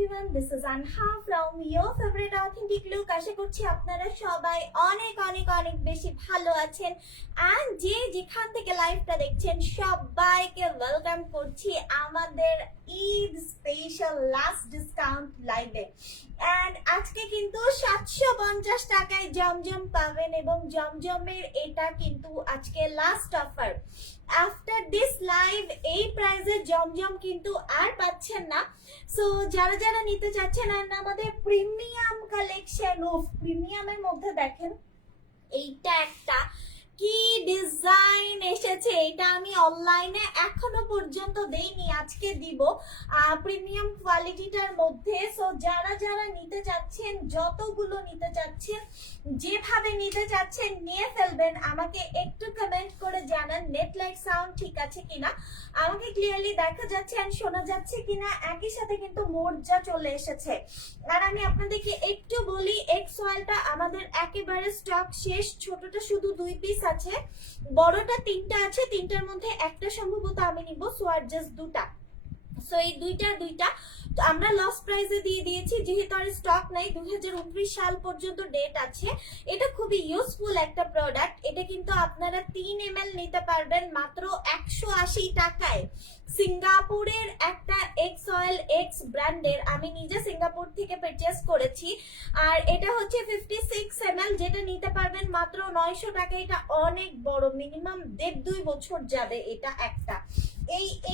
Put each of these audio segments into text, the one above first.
everyone, this is Anha from your favorite authentic look. আশা করছি আপনারা সবাই অনেক অনেক অনেক বেশি ভালো আছেন and যে যেখান থেকে লাইভটা দেখছেন সবাইকে ওয়েলকাম করছি আমাদের ঈদ স্পেশাল লাস্ট ডিসকাউন্ট লাইভে। and আজকে কিন্তু 750 টাকায় জমজম পাবেন এবং জমজমের এটা কিন্তু আজকে last offer. After this live এই প্রাইসে জমজম কিন্তু আর পাচ্ছেন না। সো যারা যারা নিতে চাচ্ছেন and আমাদের প্রিমিয়াম কালেকশন অফ প্রিমিয়ামের মধ্যে দেখেন এইটা একটা কি ডিজাইন এসেছে, এটা আমি অনলাইনে এখনো পর্যন্ত দেইনি, আজকে দিব প্রিমিয়াম কোয়ালিটিটার মধ্যে। সো যারা যারা নিতে চাচ্ছেন, যতগুলো নিতে চাচ্ছেন, যেভাবে নিতে চাচ্ছেন নিয়ে ফেলবেন। আমাকে একটু কমেন্ট করে জানান নেট লাইট সাউন্ড ঠিক আছে কিনা, আমাকে ক্লিয়ারলি দেখা যাচ্ছে আর শোনা যাচ্ছে কিনা। একই সাথে কিন্তু মোর্জা চলে এসেছে। আর আমি আপনাদেরকে একটু বলি, এক্স অয়েলটা আমাদের একেবারে স্টক শেষ। ছোটটা শুধু 2 পিস আছে, বড়টা 3টা আছে, 3টার মধ্যে একটা সম্ভবত আমি নিব, সো আর জাস্ট 2টা। সো এই দুইটা তো আমরা লস প্রাইসে দিয়ে দিয়েছি যেহেতু আর স্টক নাই। 2029 সাল পর্যন্ত ডেট আছে। এটা খুবই ইউজফুল একটা প্রোডাক্ট। এটা কিন্তু আপনারা 3 ml নিতে পারবেন মাত্র 180 টাকায়। সিঙ্গাপুরের একটা এক্স অয়েল এক্স ব্র্যান্ডের, আমি নিজে সিঙ্গাপুর থেকে পারচেজ করেছি। আর এটা হচ্ছে 56 ml, যেটা নিতে পারবেন মাত্র 900 টাকা। এটা অনেক বড়, মিনিমাম 1.5-2 বছর যাবে এটা একটা।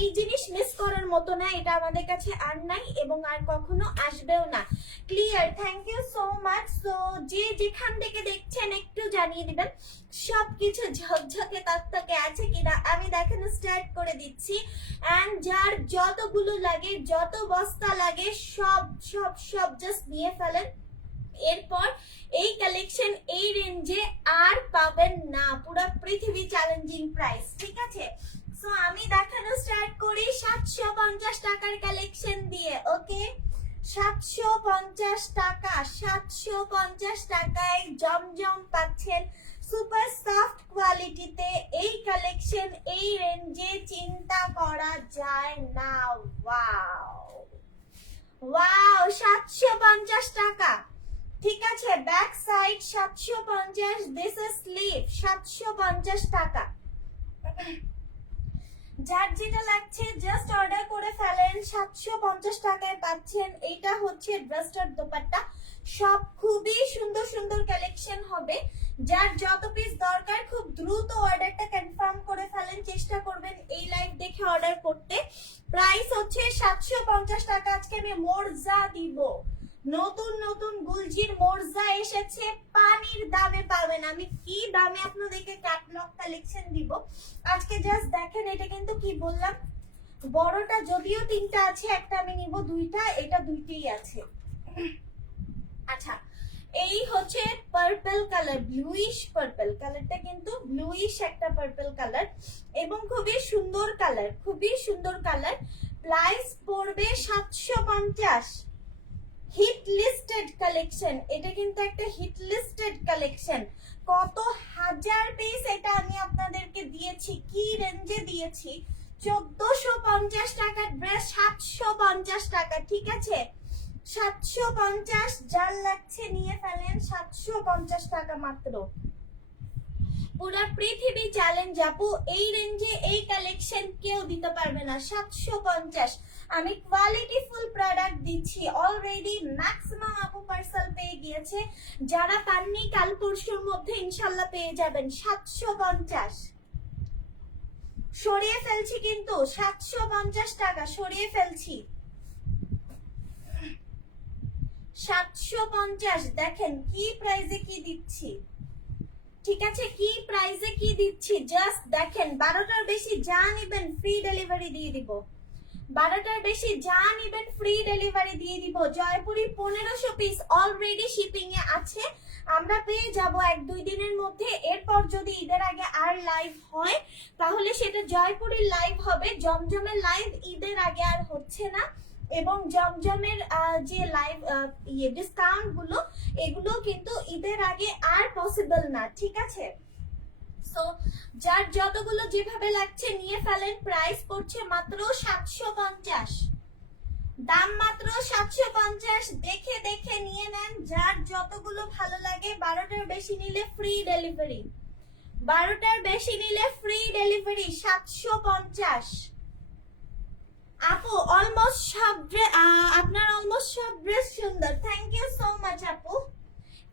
এই জিনিস মিস করার মতো না, এটা আমাদের কাছে আর নাই এবং আর কখনো আসবেও না। Clear, thank you so much. So যে যেখান থেকে দেখছেন একটু জানিয়ে দিবেন সবকিছু ঝকঝকে তকতকে আছে কিনা। আমি দেখানো স্টার্ট করে দিচ্ছি এন্ড যার যতগুলো লাগে, যত বস্তা লাগে সব সব সব জাস্ট নিয়ে ফেলেন। এরপর এই কালেকশন এই রেঞ্জে আর পাবেন না, পুরো পৃথিবী চ্যালেঞ্জিং প্রাইস, ঠিক আছে। সো আমি দেখানো স্টার্ট করি 750 টাকার কালেকশন দিয়ে। ওকে, 750 টাকা, 750 টাকায় জমজম পাচ্ছেন সুপার সফট কোয়ালিটিতে। এই কালেকশন এই রেঞ্জে চিন্তা করা যায় না। ওয়াও ওয়াও, 750 টাকা, ঠিক আছে। Back side 750, this is sleeve 750 টাকা। যার যেটা লাগছে জাস্ট অর্ডার করে ফেলেন, 750 টাকায় পাচ্ছেন। এটা হচ্ছে ড্রেসটার দোপাট্টা। সব খুবই সুন্দর সুন্দর কালেকশন হবে। যার যত পিস দরকার খুব দ্রুত অর্ডারটা কনফার্ম করে ফেলেন, চেষ্টা করবেন এই লাইভ দেখে অর্ডার করতে। প্রাইস হচ্ছে 750 টাকা। আজকে আমি মোরজা দিব, নতুন নতুন গুলজির মোরজা এসেছে, পানির দামে পাবেন। আমি কি দামে আপনাদেরকে ক্যাটলগ কালেকশন দিব আজকে, জাস্ট দেখেন। এটা কিন্তু কি বললাম, বড়টা যদিও 3টা আছে, একটা আমি নিব 2টা, এটা 2টিই আছে। আচ্ছা, এই হচ্ছে পার্পল কালার, ব্লুইশ পার্পল কালারটা, কিন্তু ব্লুইশ একটা পার্পল কালার এবং খুবই সুন্দর কালার, খুবই সুন্দর কালার। প্রাইস পড়বে 750। হিট লিস্টেড কালেকশন, এটা কিন্তু একটা হিট লিস্টেড কালেকশন। কত হাজার পিস এটা আমি আপনাদেরকে দিয়েছি, কি রেঞ্জে দিয়েছি, 1450 টাকার ড্রেস 750 টাকা, ঠিক আছে। 750, যার লাগছে নিয়ে ফেলেন, 750 টাকা মাত্র। পুরা পৃথিবী চ্যালেঞ্জ আপু, এই রেঞ্জে এই কালেকশন কেউ দিতে পারবে না। 750, আমি কোয়ালিটি ফুল প্রোডাক্ট দিচ্ছি। অলরেডি ম্যাক্সিমাম আপু পার্সেল পেয়ে গিয়েছে, যারা পাননি কাল পরশুর মধ্যে ইনশাল্লাহ পেয়ে যাবেন। 750 সরিয়ে ফেলছি, কিন্তু 750 টাকা সরিয়ে ফেলছি। 750, দেখেন কি প্রাইসে কি দিচ্ছি, ঠিক আছে, কি প্রাইসে কি দিচ্ছি জাস্ট দেখেন। 12টার বেশি যা নিবেন ফ্রি ডেলিভারি দিয়ে দিব, 12টার বেশি যা নিবেন ফ্রি ডেলিভারি দিয়ে দিব। জয়পুরি 1500 পিস অলরেডি শিপিং এ আছে, আমরা পেয়ে যাব 1-2 দিনের মধ্যে। এরপর যদি ঈদের আগে আর লাইভ হয় তাহলে সেটা জয়পুরের লাইভ হবে। জমজমের লাইভ ঈদের আগে আর হচ্ছে না এবং জমজমের যে লাইভ ডিসকাউন্ট গুলো, এগুলো কিন্তু ঈদের আগে আর পসিবল না, ঠিক আছে। সো যার যতগুলো যেভাবে লাগছে নিয়ে ফেলেন। প্রাইস পড়ছে মাত্র 750। দাম মাত্র 750। দেখে দেখে নিয়ে নেন, যার যতগুলো ভালো লাগে। 12টার বেশি নিলে ফ্রি ডেলিভারি, 12টার বেশি নিলে ফ্রি ডেলিভারি। 750। আপু অলমোস্ট সব আপনার অলমোস্ট সব ড্রেস সুন্দর, থ্যাংক ইউ সো মাচ আপু।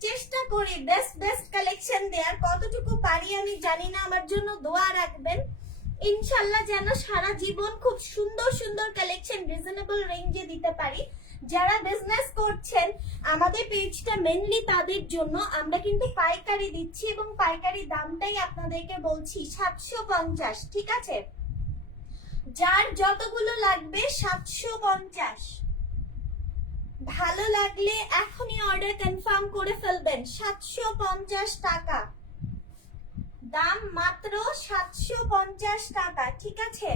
চেষ্টা করি বেস্ট বেস্ট কালেকশন দেওয়ার, কতটুকু পারি আমি জানি না, আমার জন্য দোয়া রাখবেন। ইনশাল্লাহ যেন সারা জীবন খুব সুন্দর সুন্দর কালেকশন রিজনেবল রেঞ্জে দিতে পারি। যারা বিজনেস করছেন আমাদের পেজটা মেনলি তাদের জন্য, আমরা কিন্তু পাইকারি দিচ্ছি এবং পাইকারি দামটাই আপনাদেরকে বলছি 750, ঠিক আছে? যার যতগুলো লাগবে 750। ভালো লাগলে এখনই অর্ডার কনফার্ম করে ফেলবেন। 750 টাকা দাম, মাত্র 750 টাকা, ঠিক আছে?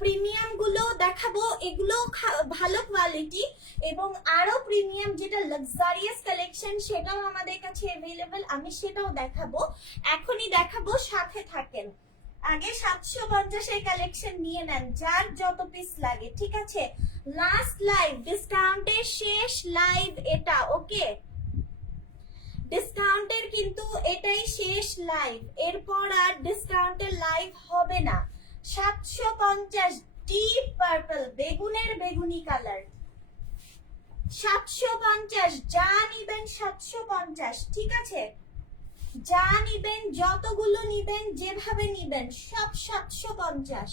প্রিমিয়াম গুলো দেখাবো, এগুলো ভালো কোয়ালিটি, এবং আরো প্রিমিয়াম যেটা লাক্সারিয়াস কালেকশন সেটাও আমাদের কাছে अवेलेबल, আমি সেটাও দেখাবো। এখনই দেখাবো, সাথে থাকেন। আগে 750 এর কালেকশন নিয়ে নেন, যার যত পিস লাগে, ঠিক আছে? লাস্ট লাইভ, ডিসকাউন্টের শেষ লাইভ এটা, ওকে? ডিসকাউন্টের কিন্তু এটাই শেষ লাইভ, এরপর আর ডিসকাউন্টের লাইভ হবে না। 750 ডিপ পার্পল, বেগুনের বেগুনি কালার, 750। যা নিবেন 750, ঠিক আছে? যা নিবেন, যতগুলো নিবেন, যেভাবে নিবেন, সব 750।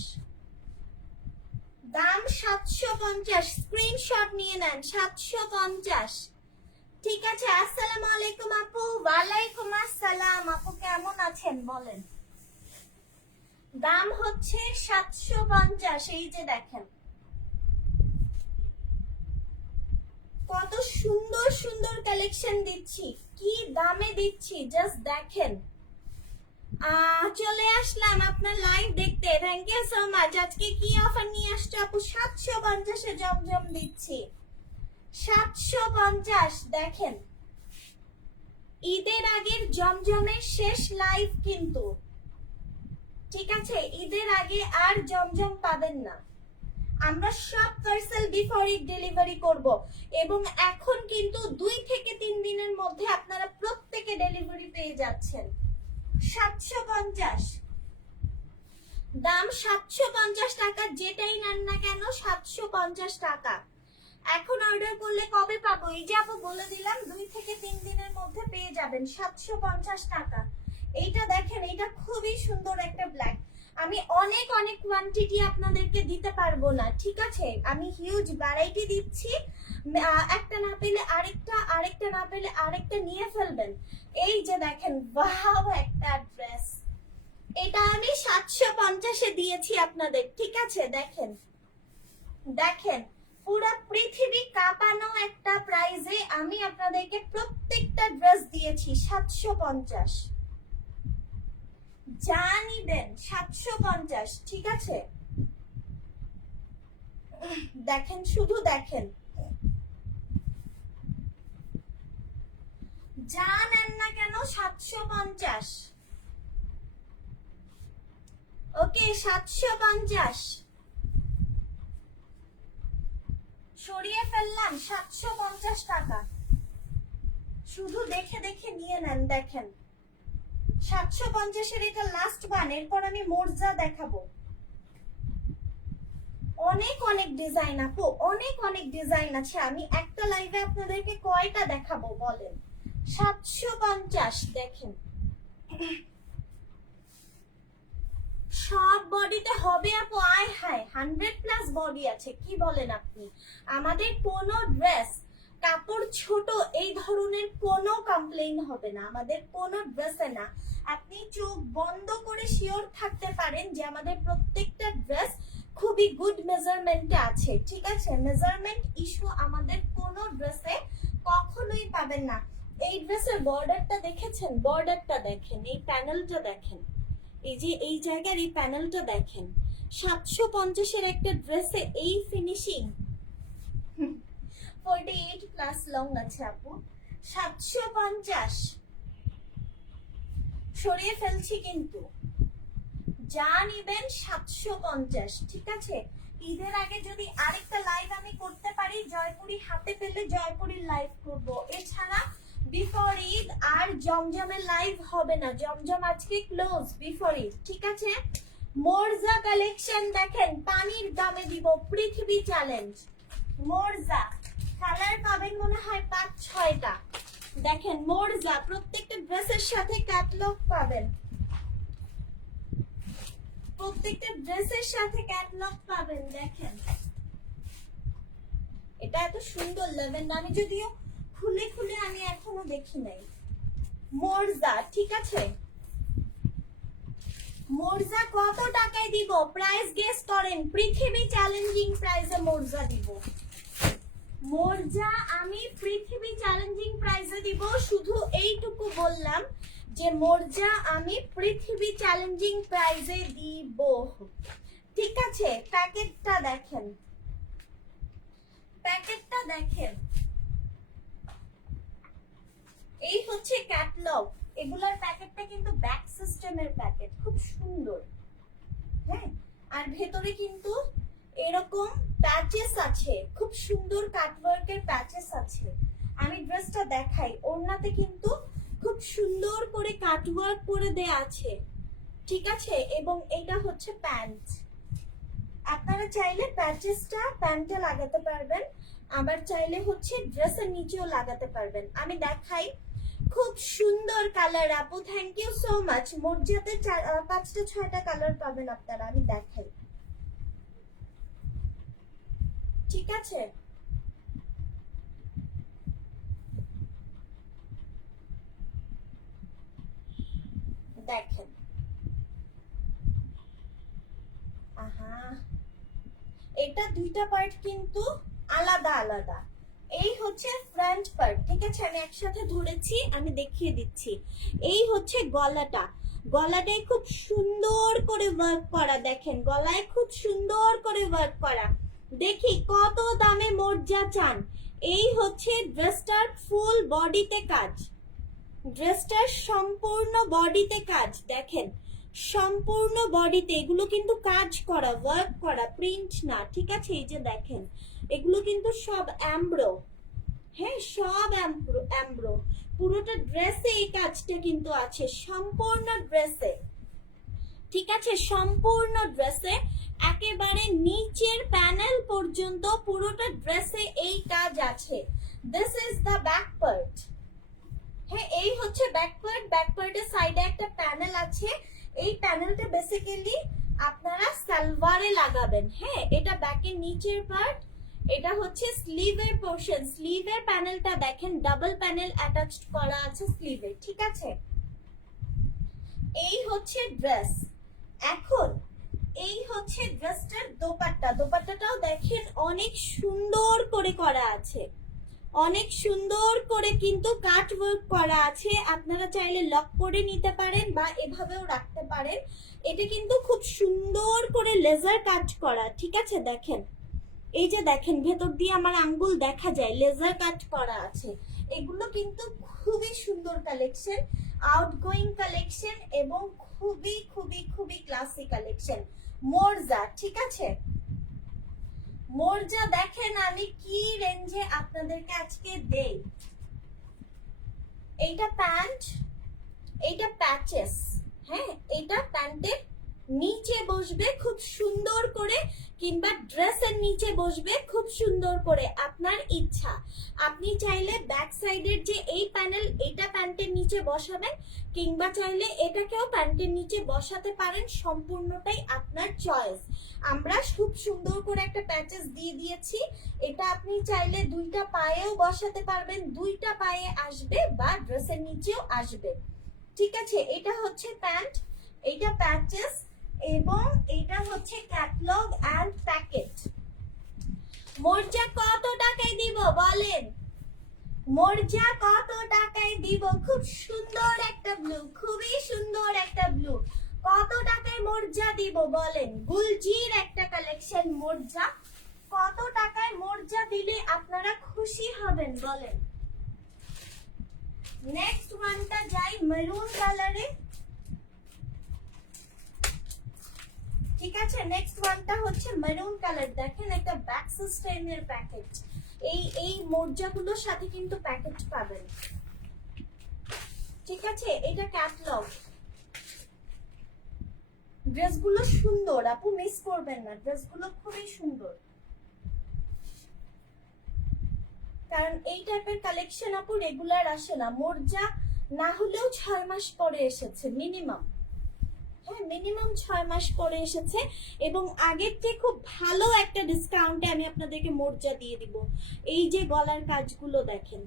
দাম 750, স্ক্রিনশট নিয়ে নেন। 750, ঠিক আছে? আসসালামু আলাইকুম আপু। ওয়ালাইকুম আসসালাম আপু, কেমন আছেন বলেন? দাম হচ্ছে 750। এই যে দেখেন কত সুন্দর সুন্দর কালেকশন দিচ্ছি, কি দামে দিচ্ছি, জাস্ট দেখেন। চলে আসলাম আপনার লাইভ দেখতে, থ্যাংক ইউ সো মাচ। আজকে কি অফার নিয়ে আসছো আপু? 750 জমজম দিচ্ছি, 750। দেখেন, ঈদের আগের জমজমের শেষ লাইভ কিন্তু, ঠিক আছে? ঈদের আগে আর জমজম পাবেন না। আমরা সব পার্সেল বিফোর ঈদ ডেলিভারি করব, এবং এখন কিন্তু 2 থেকে 3 দিনের মধ্যে আপনারা প্রত্যেকে ডেলিভারি পেয়ে যাচ্ছেন। 750 দাম, 750 টাকা। যেটাই নেন না কেন 750 টাকা। এখন অর্ডার করলে কবে পাবো? এই যে আপু বলে দিলাম, 2 থেকে 3 দিনের মধ্যে পেয়ে যাবেন। 750 টাকা। এইটা দেখেন, এটা খুবই সুন্দর একটা ব্ল্যাক। আমি অনেক অনেক কোয়ান্টিটি আপনাদেরকে দিতে পারবো না, ঠিক আছে? আমি হিউজ ভ্যারাইটি দিচ্ছি, একটা না পেলে আরেকটা, আরেকটা না পেলে আরেকটা নিয়ে ফেলবেন। এই যে দেখেন, ওয়াও একটা ড্রেস, এটা আমি 750 এ দিয়েছি আপনাদের, ঠিক আছে? দেখেন দেখেন, পুরো পৃথিবী কাঁপানো একটা প্রাইজে আমি আপনাদেরকে প্রত্যেকটা ড্রেস দিয়েছি 750। যা নিবেন 750, ঠিক আছে? দেখেন, শুধু দেখেন, যা নেন না কেন 750, ওকে? 750 সরিয়ে ফেললাম, 750 টাকা। শুধু দেখে দেখে নিয়ে নেন। দেখেন 750 এর এটা লাস্ট ওয়ান, এরপর আমি মোরজা দেখাবো। অনেক অনেক ডিজাইন আপু, অনেক অনেক ডিজাইন আছে। আমি একটা লাইভে আপনাদেরকে কয়টা দেখাবো বলেন? 750 দেখেন, সব বডিতে হবে আপু। আয় হায়, 100+ বডি আছে, কি বলেন আপনি? আমাদের কোনো ড্রেস কাপড় ছোট এই ধরনের কোনো কমপ্লেইন হবে না, আমাদের কোনো ড্রেসে না। আপনি চোখ বন্ধ করে শিওর থাকতে পারেন যে আমাদের প্রত্যেকটা ড্রেস খুবই গুড মেজারমেন্টে আছে, ঠিক আছে? মেজারমেন্ট ইস্যু আমাদের কোনো ড্রেসে কখনোই পাবেন না। এই ড্রেসের বর্ডারটা দেখেছেন? বর্ডারটা দেখেন, এই প্যানেলটা দেখেন, এই যে এই জায়গার এই প্যানেলটা দেখেন। 750 এর একটা ড্রেসে এই ফিনিশিং, 48+ লং আছে আপু। 750 সরিয়ে ফেলছি কিন্তু, যা নিবেন 750, ঠিক আছে? ঈদের আগে যদি আরেকটা লাইভ আমি করতে পারি, জয়পুরি হাতে পেলে জয়পুরির লাইভ করব। এছাড়া বিফোর ঈদ আর জমজমের লাইভ হবে না, জমজম আজকে ক্লোজ বিফোর ঈদ, ঠিক আছে। মোরজা কালেকশন দেখেন, পানির দামে দিব, পৃথিবী চ্যালেঞ্জ। মোরজা কালার পাবেন মনে হয় 5-6টা। দেখেন মোরজা, প্রত্যেকটা ড্রেসের সাথে ক্যাটালগ পাবেন, প্রত্যেকটা ড্রেসের সাথে ক্যাটালগ পাবেন। দেখেন এটা এত সুন্দর ল্যাভেন্ডার, আমি যদিও খুলে খুলে আমি এখনো দেখি নাই। মোরজা, ঠিক আছে। মোরজা কত টাকায় দিব, প্রাইস গেস করেন। পৃথিবী চ্যালেঞ্জিং প্রাইসে মোরজা দিব। মোরজা আমি পৃথিবী চ্যালেঞ্জিং প্রাইসে দিব, শুধু এইটুকু বললাম যে মোরজা আমি পৃথিবী চ্যালেঞ্জিং প্রাইসে দিব, ঠিক আছে। প্যাকেটটা দেখেন, প্যাকেটটা দেখেন, এই হচ্ছে ক্যাটালগ। এগুলার প্যাকেটটা কিন্তু ব্যাক সিস্টেমের প্যাকেট, খুব সুন্দর। হ্যাঁ, আর ভেতরে কিন্তু এরকম প্যাচেস আছে, খুব সুন্দর কাটওয়ার্কের প্যাচেস আছে। আমি ড্রেসটা দেখাই, ওড়নাতে কিন্তু খুব সুন্দর করে কাটওয়ার্ক করে দেয়া আছে, ঠিক আছে। এবং এটা হচ্ছে প্যান্ট, আপনারা চাইলে প্যাচেসটা প্যান্টে লাগাতে পারবেন, আবার চাইলে হচ্ছে ড্রেসের নিচেও লাগাতে পারবেন। আমি দেখাই, খুব সুন্দর কালার আপু, থ্যাংক ইউ সো মাচ। মোরজাতে 5-6টা কালার পাবেন আপনারা, আমি দেখাই, ঠিক আছে। দেখেন, আহা, এটা দুইটা পার্ট কিন্তু আলাদা আলাদা। এই হচ্ছে ফ্রন্ট পার্ট, ঠিক আছে। আমি একসাথে ধরেছি, আমি দেখিয়ে দিচ্ছি। এই হচ্ছে গলাটা, গলাটায় খুব সুন্দর করে ওয়ার্ক করা, দেখেন গলায় খুব সুন্দর করে ওয়ার্ক করা। দেখি কত দামে মোরজা চান। এই হচ্ছে ড্রেসটার ফুল বডিতে কাজ, ড্রেসটার সম্পূর্ণ বডিতে কাজ, দেখেন সম্পূর্ণ বডিতে। এগুলো কিন্তু কাজ করা, ওয়ার্ক করা, প্রিন্ট না, ঠিক আছে। এই যে দেখেন, এগুলো কিন্তু সব অ্যাম্ব্রো, হ্যাঁ সব অ্যাম্ব্রো। পুরোটা ড্রেসে এই কাজটা কিন্তু আছে, সম্পূর্ণ ড্রেসে, ঠিক আছে। সম্পূর্ণ ড্রেসে একেবারে নিচের প্যানেল পর্যন্ত পুরোটা ড্রেসে এই কাজ আছে। This is the back part. হ্যাঁ, এই হচ্ছে ব্যাক পার্ট। ব্যাক পার্টের সাইডে একটা প্যানেল আছে, এই প্যানেলটা বেসিক্যালি আপনারা সালোয়ারে লাগাবেন। হ্যাঁ, এটা ব্যাকের নিচের পার্ট, এটা হচ্ছে স্লিভের পোরশন। স্লিভের প্যানেলটা দেখেন, ডাবল প্যানেল অ্যাটাচড করা আছে স্লিভে, ঠিক আছে। এই হচ্ছে ড্রেস। এখন এই হচ্ছে ড্রেসটার দোপাট্টা, দোপাট্টাটাও দেখেন অনেক সুন্দর করে করা আছে, অনেক সুন্দর করে কিন্তু কাট ওয়ার্ক করা আছে। আপনারা চাইলে লক করে নিতে পারেন বা এভাবেও রাখতে পারেন। এটা কিন্তু খুব সুন্দর করে লেজার কাট করা, ঠিক আছে। দেখেন, এই যে দেখেন ভেতর দিয়ে আমার আঙ্গুল দেখা যায়, লেজার কাট করা আছে। এগুলো কিন্তু খুবই সুন্দর কালেকশন, আউটগোয়িং কালেকশন এবং খুবই খুবই খুবই ক্লাসি কালেকশন। মোরজা, ঠিক আছে। মোরজা দেখেন আমি কি রেঞ্জে আপনাদেরকে আজকে দেই। এইটা প্যান্ট, এইটা প্যাচেস, হ্যাঁ এইটা প্যান্টের নিচে বসবে খুব সুন্দর করে, কিংবা ড্রেসের নিচে বসবে খুব সুন্দর করে, আপনার ইচ্ছা। আপনি চাইলে ব্যাক সাইডের যে এই প্যানেল, এটা প্যান্টের নিচে বসাবেন, কিংবা চাইলে এটাকেও প্যান্টের নিচে বসাতে পারেন, সম্পূর্ণটাই আপনার চয়েস। আমরা খুব সুন্দর করে একটা প্যাচেস দিয়ে দিয়েছি, এটা আপনি চাইলে দুইটা পায়েও বসাতে পারবেন, দুইটা পায়ে আসবে বা ড্রেসের নিচেও আসবে, ঠিক আছে। এটা হচ্ছে প্যান্ট, এইটা প্যাচেস এবং এটা হচ্ছে ক্যাটালগ এন্ড প্যাকেট। মোরজা কত টাকায় দিব বলেন? মোরজা কত টাকায় দিব? খুব সুন্দর একটা ব্লু, খুবই সুন্দর একটা ব্লু। কত টাকায় মোরজা দিব বলেন? গুলজির একটা কালেকশন মোরজা। কত টাকায় মোরজা দিলে আপনারা খুশি হবেন বলেন? নেক্সট ওয়ানটা যাই মেরুন কালারে। ঠিক আছে, নেক্সট ওয়ানটা হচ্ছে মেরুন কালার। দেখেন একটা ব্যাক সিস্টেমের প্যাকেট, এই মোর্জাগুলোর সাথে কিন্তু প্যাকেট পাবেন। ঠিক আছে, এটা ক্যাটালগ। ড্রেসগুলো সুন্দর আপু, মিস করবেন না, ড্রেসগুলো খুবই সুন্দর। কারণ এই টাইপের কালেকশন আপু রেগুলার আসে না, মোর্জা না হলেও 6 মাস পরে এসেছে মিনিমাম। হ্যাঁ, মিনিমাম 6 মাস পরে এসেছে এবং আগের থেকে খুব ভালো একটা ডিসকাউন্টে আমি আপনাদেরকে মোর্জা দিয়ে দিব। এই যে গলার কাজগুলো দেখেন,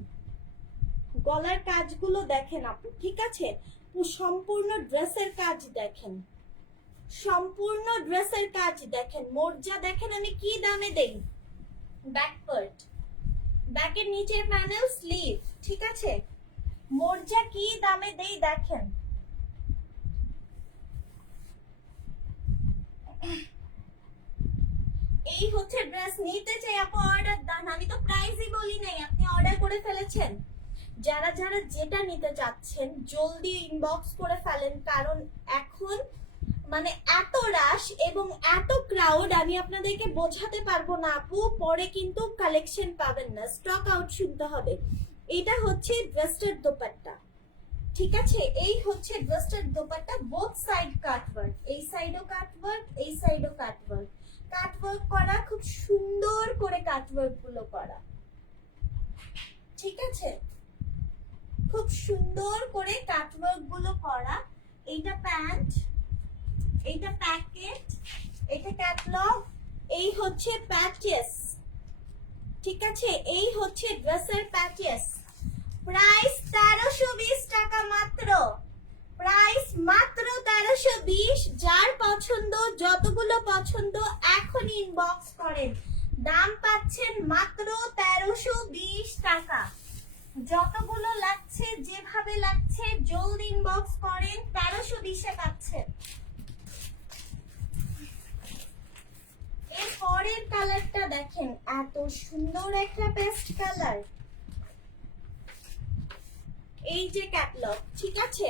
গলার কাজগুলো দেখেন আপু। ঠিক আছে, সম্পূর্ণ ড্রেসের কাজ দেখেন, সম্পূর্ণ ড্রেসের কাজ দেখেন। মোর্জা দেখেন আমি কি দামে দেই, ব্যাক পার্ট, ব্যাকের নিচের প্যানেল, স্লিভ। ঠিক আছে, মোর্জা কি দামে দেই দেখেন। এই হচ্ছে ড্রেস, নিতে চাই আপু অর্ডার দেন। আমি তো প্রাইসই বলি নাই, আপনি অর্ডার করে ফেলেছেন। যারা যারা যেটা নিতে চাচ্ছেন জলদি ইনবক্স করে ফেলেন, কারণ এখন মানে এত রাশ এবং এত ক্রাউড, আমি আপনাদেরকে বোঝাতে পারবো না আপু, পরে কিন্তু কালেকশন পাবেন না, স্টক আউট শুনতে হবে। এটা হচ্ছে ড্রেসটার দোপাট্টা। ঠিক আছে, এই হচ্ছে ড্রেসটার দোপাট্টা, বোথ সাইড কাটওয়ার্ক, এই সাইডও কাটওয়ার্ক, এই সাইডও কাটওয়ার্ক, কাটওয়ার্ক করা, খুব সুন্দর করে কাটওয়ার্ক গুলো করা। ঠিক আছে, খুব সুন্দর করে কাটওয়ার্ক গুলো করা। এইটা প্যান্ট, এইটা প্যাকেট, এটা ক্যাটালগ, এই হচ্ছে প্যাচেস। ঠিক আছে, এই হচ্ছে ড্রেসের প্যাচেস। প্রাইস 1320 টাকা মাত্র, প্রাইস মাত্র 1320। যার পছন্দ, যতগুলো পছন্দ এখন ইনবক্স করেন, দাম পাচ্ছেন মাত্র 1320 টাকা। যতগুলো লাগছে, যেভাবে লাগছে জলদি ইনবক্স করেন, 1320 পাচ্ছেন। এর পরের কালারটা দেখেন, এত সুন্দর একটা পেস্ট কালার। এই যে ক্যাটালগ। ঠিক আছে,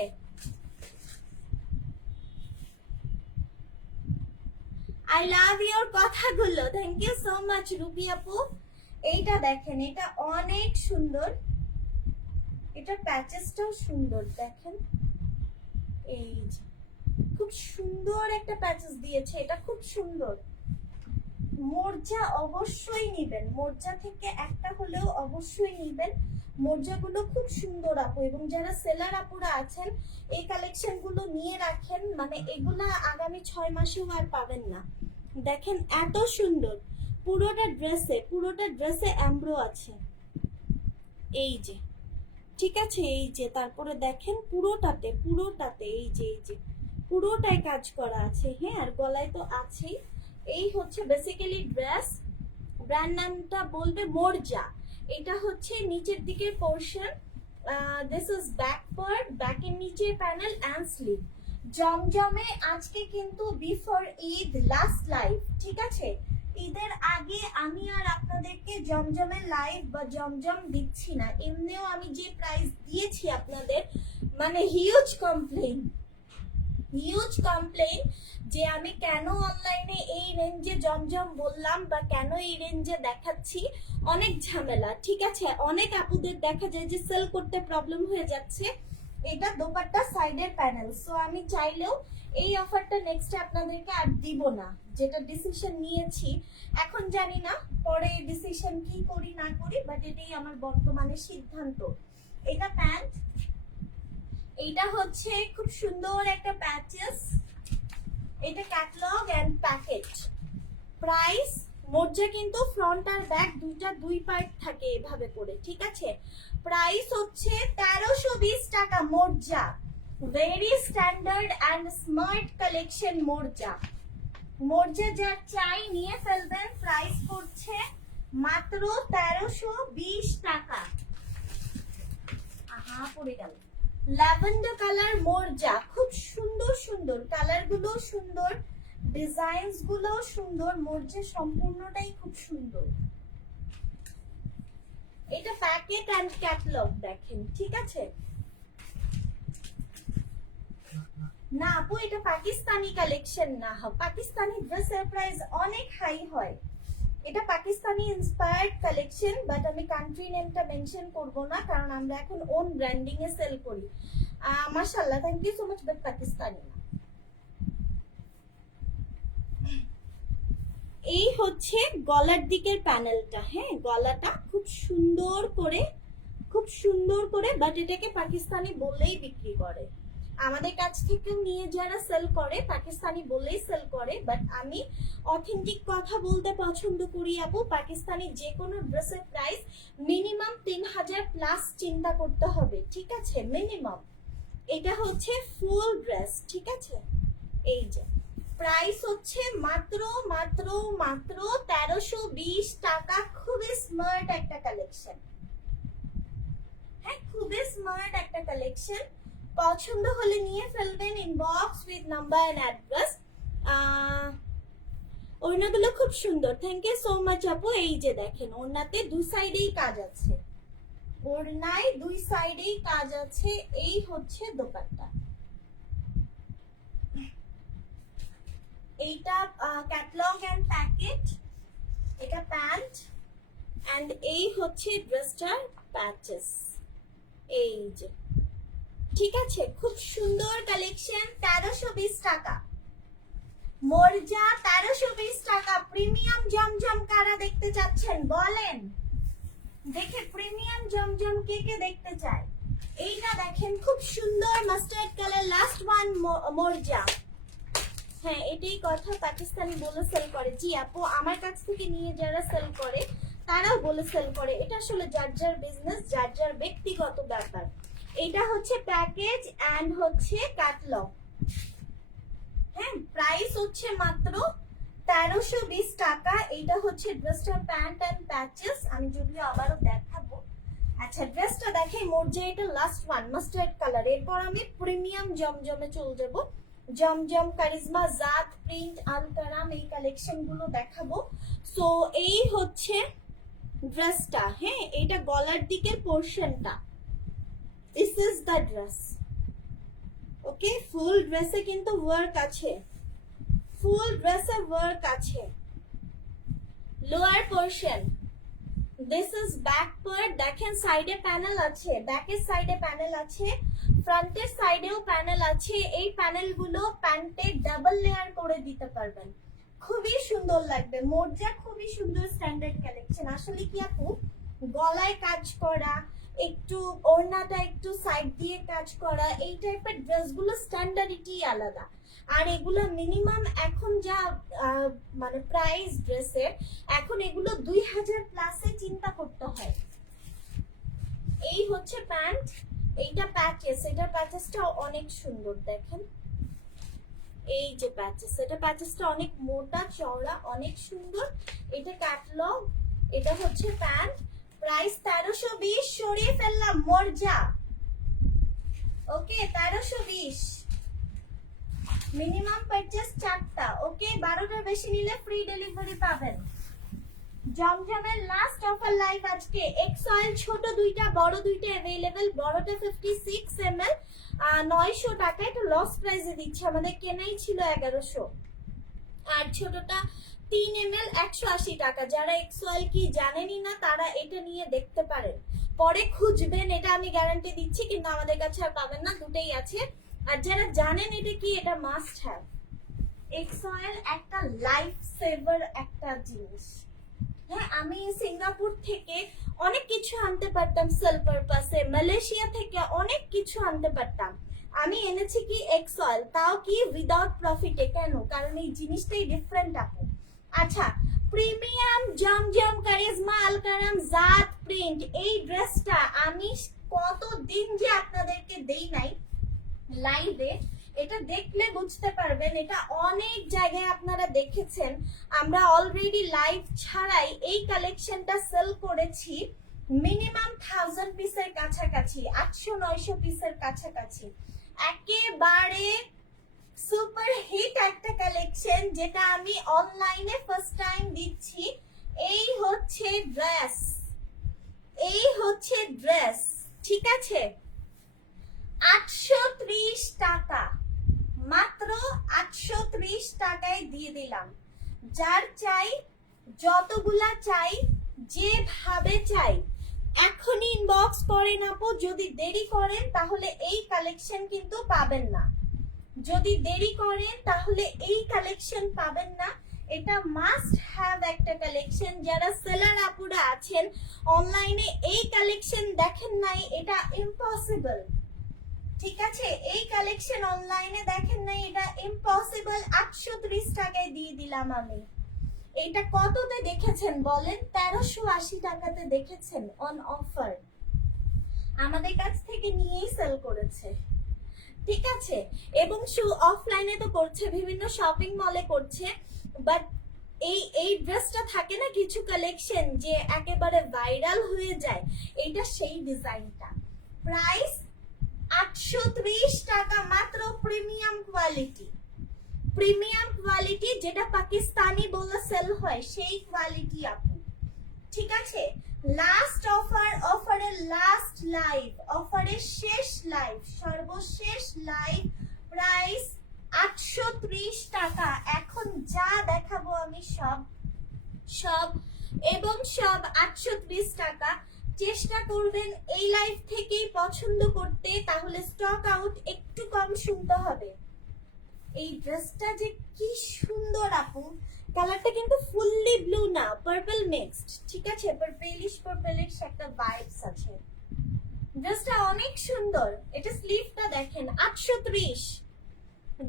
আই লাভ ইউর কথাগুলো, thank you so much Ruby আপু। এইটা দেখেন, এটা অনেক সুন্দর, এটা প্যাচেসটাও সুন্দর দেখেন। এই যে খুব সুন্দর একটা প্যাচেস দিয়েছে, এটা খুব সুন্দর। মোর্জা অবশ্যই নিবেন, মোর্জা থেকে একটা হলেও অবশ্যই নিবেন। মোর্জাগুলো খুব সুন্দর আপু, এবং যারা সেলার আপুরা আছেন এই কালেকশন গুলো নিয়ে রাখেন, মানে এগুলা আগামী 6 মাসেও আর পাবেন না। দেখেন এত সুন্দর, পুরোটা ড্রেসে এমব্রো আছে, এই যে। ঠিক আছে, এই যে, তারপরে দেখেন পুরোটাতে এই যে পুরোটাই কাজ করা আছে। হ্যাঁ, আর গলায় তো আছেই। এই হচ্ছে বেসিক্যালি ড্রেস, ব্র্যান্ড নামটা বলবে মোর্জা। এটা হচ্ছে নিচের দিকের portion, this is back part, ব্যাকের নিচের প্যানেল এন্ড স্লিভ। জমজমে আজকে কিন্তু বিফোর ঈদ লাস্ট লাইভ। ঠিক আছে, ঈদের আগে আমি আর আপনাদেরকে জমজমের লাইভ বা জমজম দিচ্ছি না। এমনিও আমি যে প্রাইস দিয়েছি আপনাদের, মানে হিউজ কমপ্লেইন যে আমি কেন অনলাইনে এই রেঞ্জে জমজম বললাম বা কেন এই রেঞ্জে দেখাচ্ছি, অনেক ঝামেলা। ঠিক আছে, অনেক আপুদের দেখা যায় যে সেল করতে প্রবলেম হয়ে যাচ্ছে। এটা দোপাট্টা, সাইডের প্যানেল। সো আমি চাইলেও এই অফারটা নেক্সটে আপনাদেরকে আর দিব না, যেটা ডিসিশন নিয়েছি। এখন জানি না পরে ডিসিশন কি করি না করি, বাট এটাই আমার বর্তমানে সিদ্ধান্ত। এটা প্যান্ট, এটা হচ্ছে খুব সুন্দর একটা প্যাচেস, এটা ক্যাটালগ এন্ড প্যাকেট। প্রাইস, মোর্জা কিন্তু ফ্রন্ট আর ব্যাক দুই পার্ট থাকে এভাবে করে। ঠিক আছে, প্রাইস হচ্ছে 1320 টাকা মোর্জা। Very standard and smart collection মোর্জা। মোর্জা যা চাই নিয়ে ফেলবেন। প্রাইস পড়ছে মাত্র 1320 টাকা। আহা, পড়ে গেল। ল্যাভেন্ডার কালার মোর্জা, খুব সুন্দর কালার গুলো সুন্দর, ডিজাইনস গুলো সুন্দর, মোর্জা সম্পূর্ণটাই খুব সুন্দর। এটা প্যাকেট এন্ড ক্যাটালগ দেখেন। ঠিক আছে, না আপু এটা পাকিস্তানি কালেকশন না, পাকিস্তানি ড্রেসের প্রাইস অনেক হাই হয়। এটা পাকিস্তানি ইন্সপায়ার্ড কালেকশন, বাট আমি কান্ট্রি নেমটা মেনশন করব না কারণ আমরা এখন ওন ব্র্যান্ডিং এ সেল করি। মাশাআল্লাহ, thank you so much, but Pakistani না। এই হচ্ছে গলার দিকের প্যানেলটা, হ্যাঁ গলাটা খুব সুন্দর করে বাট এটাকে পাকিস্তানি বলেই বিক্রি করে। আমাদের কাছ থেকে নিয়ে যারা সেল করে পাকিস্তানি বলেই সেল করে, বাট আমি অথেন্টিক কথা বলতে পছন্দ করি আপু। পাকিস্তানি যে কোনো ড্রেসের প্রাইস মিনিমাম 3000 প্লাস চিন্তা করতে হবে, ঠিক আছে, মিনিমাম। এটা হচ্ছে ফুল ড্রেস, ঠিক আছে। এই যে প্রাইস হচ্ছে মাত্র 1320 টাকা। খুবই স্মার্ট একটা কালেকশন, হ্যাঁ খুবই স্মার্ট একটা কালেকশন। পছন্দ হলে নিয়ে ফেলবেন, inbox with number and address. ওড়নাগুলো খুব সুন্দর, থ্যাংক ইউ সো মাচ আপু। এই যে দেখেন ওড়নাতে দুই সাইডেই কাজ আছে, ওড়নায় দুই সাইডেই কাজ আছে। এই হচ্ছে দোপাট্টা, এইটা ক্যাটালগ এন্ড প্যাকেট, এটা প্যান্ট এন্ড এই হচ্ছে ড্রেসটার প্যাচেস। এই যে ঠিক আছে, খুব সুন্দর কালেকশন। 1320 টাকা মর্জা, 1320 টাকা। প্রিমিয়াম জমজম কারা দেখতে চাচ্ছেন বলেন, দেখে প্রিমিয়াম জমজম কে কে দেখতে চায়? এইটা দেখেন খুব সুন্দর মাস্টার্ড কালার, লাস্ট ওয়ান মর্জা। হ্যাঁ এটাই কথা, পাকিস্তানি বলে সেল করে। জি আপু, আমার কাছ থেকে নিয়ে যারা সেল করে তারাও বলে সেল করে। এটা আসলে যার যার বিজনেস, যার যার ব্যক্তিগত ব্যাপার। এটা হচ্ছে প্যাকেজ এন্ড হচ্ছে ক্যাটালগ, হ্যাঁ প্রাইস হচ্ছে মাত্র 1320 টাকা। এইটা হচ্ছে ড্রেসটার প্যান্ট এন্ড প্যাচেস। আমি যদিও আবারও দেখাবো। আচ্ছা ড্রেসটা দেখাই, মর্জা এটা লাস্ট ওয়ান মাস্টার্ড কালার। এরপর আমি প্রিমিয়াম জমজমে চলে যাব। জমজম, কারিজমা, জাত, প্রিন্ট, আলকারাম এই কালেকশন গুলো দেখাবো। সো এই হচ্ছে ড্রেসটা, হ্যাঁ এটা গলার দিকের পোর্শনটা। দিস ইজ দ্য ড্রেস, ওকে। ফুল ড্রেসে কিন্তু ওয়ার্ক আছে, ফুল ড্রেসে ওয়ার্ক আছে। Lower portion, this is back part. দেখেন সাইডে প্যানেল আছে, ব্যাকের সাইডে প্যানেল আছে, ফ্রন্টের সাইডেও প্যানেল আছে। এই প্যানেলগুলো প্যান্টে ডাবল লেয়ার করে দিতে পারবেন, খুবই সুন্দর লাগবে। মর্জা খুবই সুন্দর স্ট্যান্ডার্ড কালেকশন। আসলে কি আপু, গলায় কাজ করা, একটু ওড়নাটা একটু সাইড দিয়ে কাজ করা, এই টাইপের ড্রেসগুলো স্ট্যান্ডার্ডিটি আলাদা। আর এগুলো মিনিমাম এখন যা মানে প্রাইস ড্রেসের, এখন এগুলো 2000 প্লাসে চিন্তা করতে হয়। এই হচ্ছে প্যান্ট, এইটা প্যাচেস, এটার প্যাচেসটাও অনেক সুন্দর দেখেন। এই যে প্যাচেস, এটা প্যাচেসটা অনেক মোটা চওড়া, অনেক সুন্দর। এটা ক্যাটালগ, এটা হচ্ছে প্যান্ট। প্রাইস 1320, সরিয়ে ফেললাম মর্জা, ওকে 1320। মিনিমাম পারচেজ 4টা, ওকে 12টার বেশি নিলে ফ্রি ডেলিভারি পাবেন। জমজমের লাস্ট অফার লাইভ আজকে। এক্সএল ছোট দুইটা, বড় দুইটা अवेलेबल। বড়টা 56 ml 900 টাকা, এটা লস প্রাইসে দিচ্ছে, আমাদের কেনাই ছিল 1100। আর ছোটটা 3 ml 180 টাকা। যারা এক্সএল কি জানেনই না তারা এটা নিয়ে দেখতে পারেন, পরে খুঁজবেন, এটা আমি গ্যারান্টি দিচ্ছি, কিন্তু আমাদের কাছে আর পাবেন না, দুটেই আছে। আর যারা জানেন এটা কি, এটা মাস্ট হ্যাভ। এক্সএল একটা লাইফ সেভার একটা জিনিস। হ্যাঁ আমি সিঙ্গাপুর থেকে অনেক কিছু আনতে পারতাম সেল পারপাসে, মালয়েশিয়া থেকে অনেক কিছু আনতে পারতাম, আমি এনেছি কি এক্সএল, তাও কি উইদাউট প্রফিটে। কেন? কারণ এই জিনিসটাই ডিফারেন্ট আপু। আচ্ছা প্রিমিয়াম জমজম, কারিজমা, আলকারাম, জাত, প্রিন্ট, এই ড্রেসটা আমি কতদিন যে আপনাদেরকে দেই নাই লাইভে, এটা দেখলে বুঝতে পারবেন। এটা অনেক জায়গায় আপনারা দেখেছেন, আমরা অলরেডি লাইভ ছাড়াই এই কালেকশনটা সেল করেছি মিনিমাম 1000 পিসের কাছাকাছি, 800-900 পিসের কাছাকাছি। একেবারে সুপার হিট একটা কালেকশন, যেটা আমি অনলাইনে ফার্স্ট টাইম দিচ্ছি। এই হচ্ছে ড্রেস, এই হচ্ছে ড্রেস, ঠিক আছে। 830 টাকা মাত্র 830 টাকায় দিয়ে দিলাম। যার চাই, যতগুলা চাই, যেভাবে চাই, এখনই ইনবক্স করেন আপু। যদি দেরি করেন তাহলে এই কালেকশন কিন্তু পাবেন না। যদি দেরি করেন তাহলে এই কালেকশন পাবেন না। এটা মাস্ট হ্যাভ একটা কালেকশন। যারা সেলার আপুরা আছেন অনলাইনে এই কালেকশন দেখেন নাই, এটা ইম্পসিবল। ঠিক আছে, এই কালেকশন অনলাইনে দেখেন নাই, এটা ইম্পসিবল। 830 টাকায় দিয়ে দিলাম আমি। এটা কততে দেখেছেন বলেন? 1380 টাকাতে দেখেছেন অন অফার। আমাদের কাছ থেকে নিয়েই সেল করেছে। ঠিক আছে, এবং অফলাইনে তো করছে, বিভিন্ন শপিং মলে করছে, বাট এই ড্রেসটা থাকে না কিছু কালেকশন যে একেবারে ভাইরাল হয়ে যায়, এটা সেই ডিজাইনটা। প্রাইস 830 টাকা মাত্র। প্রিমিয়াম কোয়ালিটি, প্রিমিয়াম কোয়ালিটি, যেটা পাকিস্তানি বলে সেল হয় সেই কোয়ালিটি আপু। ঠিক আছে, লাস্ট অফার, অফারের লাস্ট লাইভ, অফারের শেষ লাইভ, সর্বশেষ লাইভ। প্রাইস 830 টাকা। এখন যা দেখাবো আমি সব সব এবং সব 830 টাকা। চেষ্টা করবেন এই লাইভ থেকেই পছন্দ করতে, তাহলে স্টক আউট একটু কম শুনতে হবে। এই ড্রেসটা যে কি সুন্দর আপু, কালারটা কিন্তু ফুললি ব্লু না, পার্পল মিক্সড। ঠিক আছে, পার্পলিশ পার্পলের একটা ভাইবস আছে। ড্রেসটা অনেক সুন্দর। এটা স্লিভটা দেখেন। 830,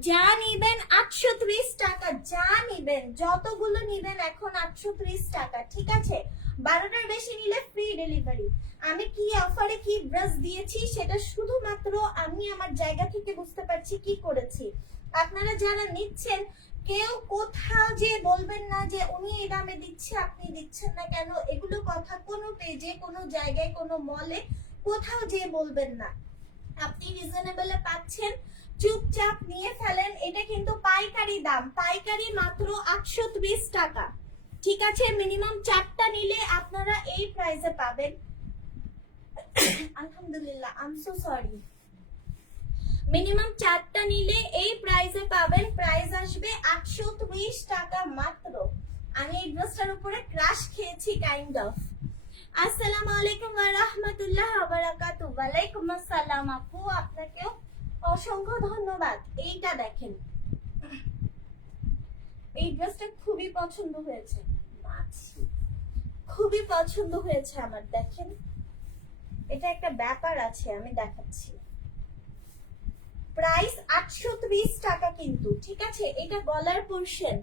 যা নিবেন 830 টাকা, যা নিবেন, যতগুলো নিবেন এখন 830 টাকা। ঠিক আছে, 12টার বেশি নিলে ফ্রি ডেলিভারি। আমি কি অফারে কি ড্রেস দিয়েছি সেটা শুধুমাত্র আমি আমার জায়গা থেকে বুঝতে পারছি কি করেছি। আপনারা যারা নিচ্ছেন কেউ কোথাও যে বলবেন না যে উনি এই দামে দিচ্ছে আপনি দিচ্ছেন না কেন, এগুলো কথা কোনো পেজে, কোনো জায়গায়, কোনো মলে কোথাও যে বলবেন না। আপনি রিজনেবলে পাচ্ছেন, চুপচাপ নিয়ে ফেলেন। এটা কিন্তু পাইকারি দাম, পাইকারি মাত্র 830 টাকা। ঠিক আছে, মিনিমাম 4টা নিলে আপনারা এই প্রাইসে পাবেন। আলহামদুলিল্লাহ, I am so sorry. Minimum 4টা নিলে এই প্রাইসে পাবেন। প্রাইস আসবে 830 টাকা মাত্র। আমি এই ড্রেসটার উপরে ক্রাশ খেয়েছি কাইন্ড অফ। আসসালামু আলাইকুম ওয়া রাহমাতুল্লাহি ওয়া বারাকাতুহু। ওয়া আলাইকুম আসসালাম আপু, আপনাকেও অসংখ্য ধন্যবাদ। এইটা দেখেন, এই ড্রেসটা খুবই পছন্দ হয়েছে, খুবই পছন্দ হয়েছে আমার। দেখেন, এটা একটা ব্যাপার আছে, আমি দেখাচ্ছি। প্রাইস 830 টাকা কিন্তু। ঠিক আছে, এটা গলার পোরশন।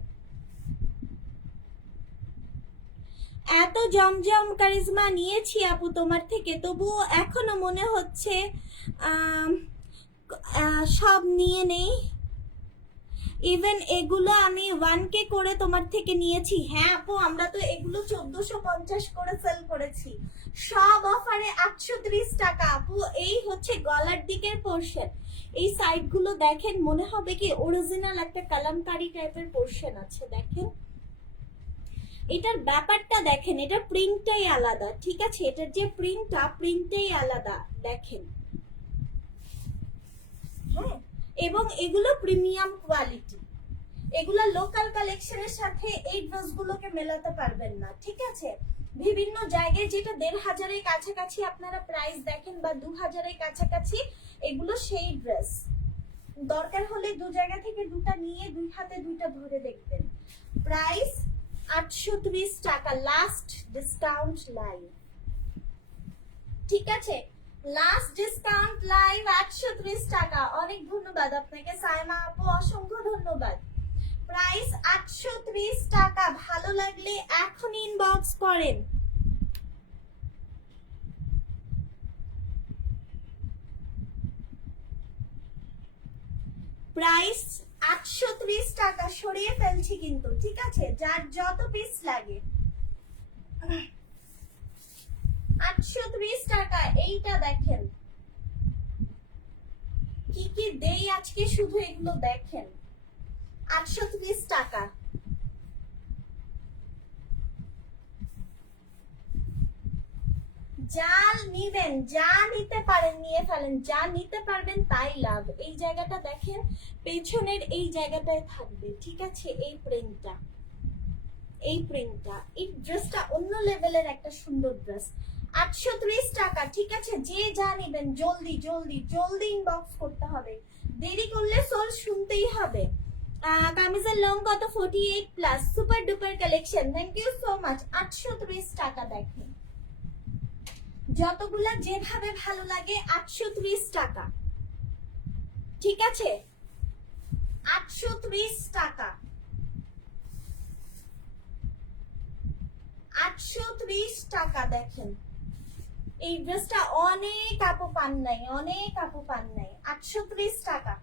এত জমজম কারিজমা নিয়েছি আপু তোমার থেকে, তবুও এখনো মনে হচ্ছে সব নিয়ে নেই। ইভেন এগুলো আমি 1K করে তোমার থেকে নিয়েছি। হ্যাঁ আপু, আমরা তো এগুলো 1450 করে সেল করেছি। সব অফারে 830 টাকা আপু। এই হচ্ছে গলার দিকের পোরশন। এই সাইড গুলো দেখেন, মনে হবে কি অরিজিনাল একটা কালামকারী টাইপের পোরশন আছে। দেখেন, এটার ব্যাপারটা দেখেন, এটা প্রিন্টটাই আলাদা। ঠিক আছে, এটার যে প্রিন্টটাই আলাদা। দেখেন, হ্যাঁ, এবং এগুলো প্রিমিয়াম কোয়ালিটি। এগুলো লোকাল কালেকশনের সাথে এই ড্রেসগুলোকে মেলাতে পারবেন না। ঠিক আছে, বিভিন্ন জায়গায় যেটা 1500-এর কাছাকাছি আপনারা প্রাইস দেখেন বা 2000-এর কাছাকাছি, এগুলো সেই ড্রেস। দরকার হলে দু জায়গা থেকে দুটা নিয়ে দুই হাতে দুইটা ধরে দেখবেন। প্রাইস 830 টাকা, লাস্ট ডিসকাউন্ট লাইভ। ঠিক আছে, লাস্ট ডিসকাউন্ট লাইভ 830 টাকা। অনেক ধন্যবাদ আপনাকে সাইমা আপু, অসংখ্য ধন্যবাদ। প্রাইস 830 টাকা। ভালো লাগলে এখন ইনবক্স করেন। প্রাইস 830 টাকা। সরিয়ে ফেলছি কিন্তু। ঠিক আছে, যার যত পিস লাগে। 830 টাকা। এইটা দেখেন কি কি দেই আজকে, শুধু এগুলো দেখেন। 830 টাকা। যা নিবেন, যা নিতে পারেন নিয়ে ফেলেন, যা নিতে পারবেন তাই লাভ। এই জায়গাটা দেখেন, পেছনের এই জায়গাটায় থাকবে, ঠিক আছে? এই প্রিন্টটা, এই ড্রেসটা অন্য লেভেলের একটা সুন্দর ড্রেস। 830 টাকা, ঠিক আছে? যে যা নিবেন জলদি জলদি জলদি ইনবক্স করতে হবে, দেরি করলে সোল শুনতেই হবে। কামিজের লং কত? 48 plus, super duper collection, thank you so much. 830 টাকা দেখেন, যতগুলা যেভাবে ভালো লাগে। 830 টাকা, ঠিক আছে? 830 টাকা, 830 টাকা। দেখেন এই ড্রেসটা অনেক আপু পান নাই, অনেক আপু পান নাই। 830 টাকা,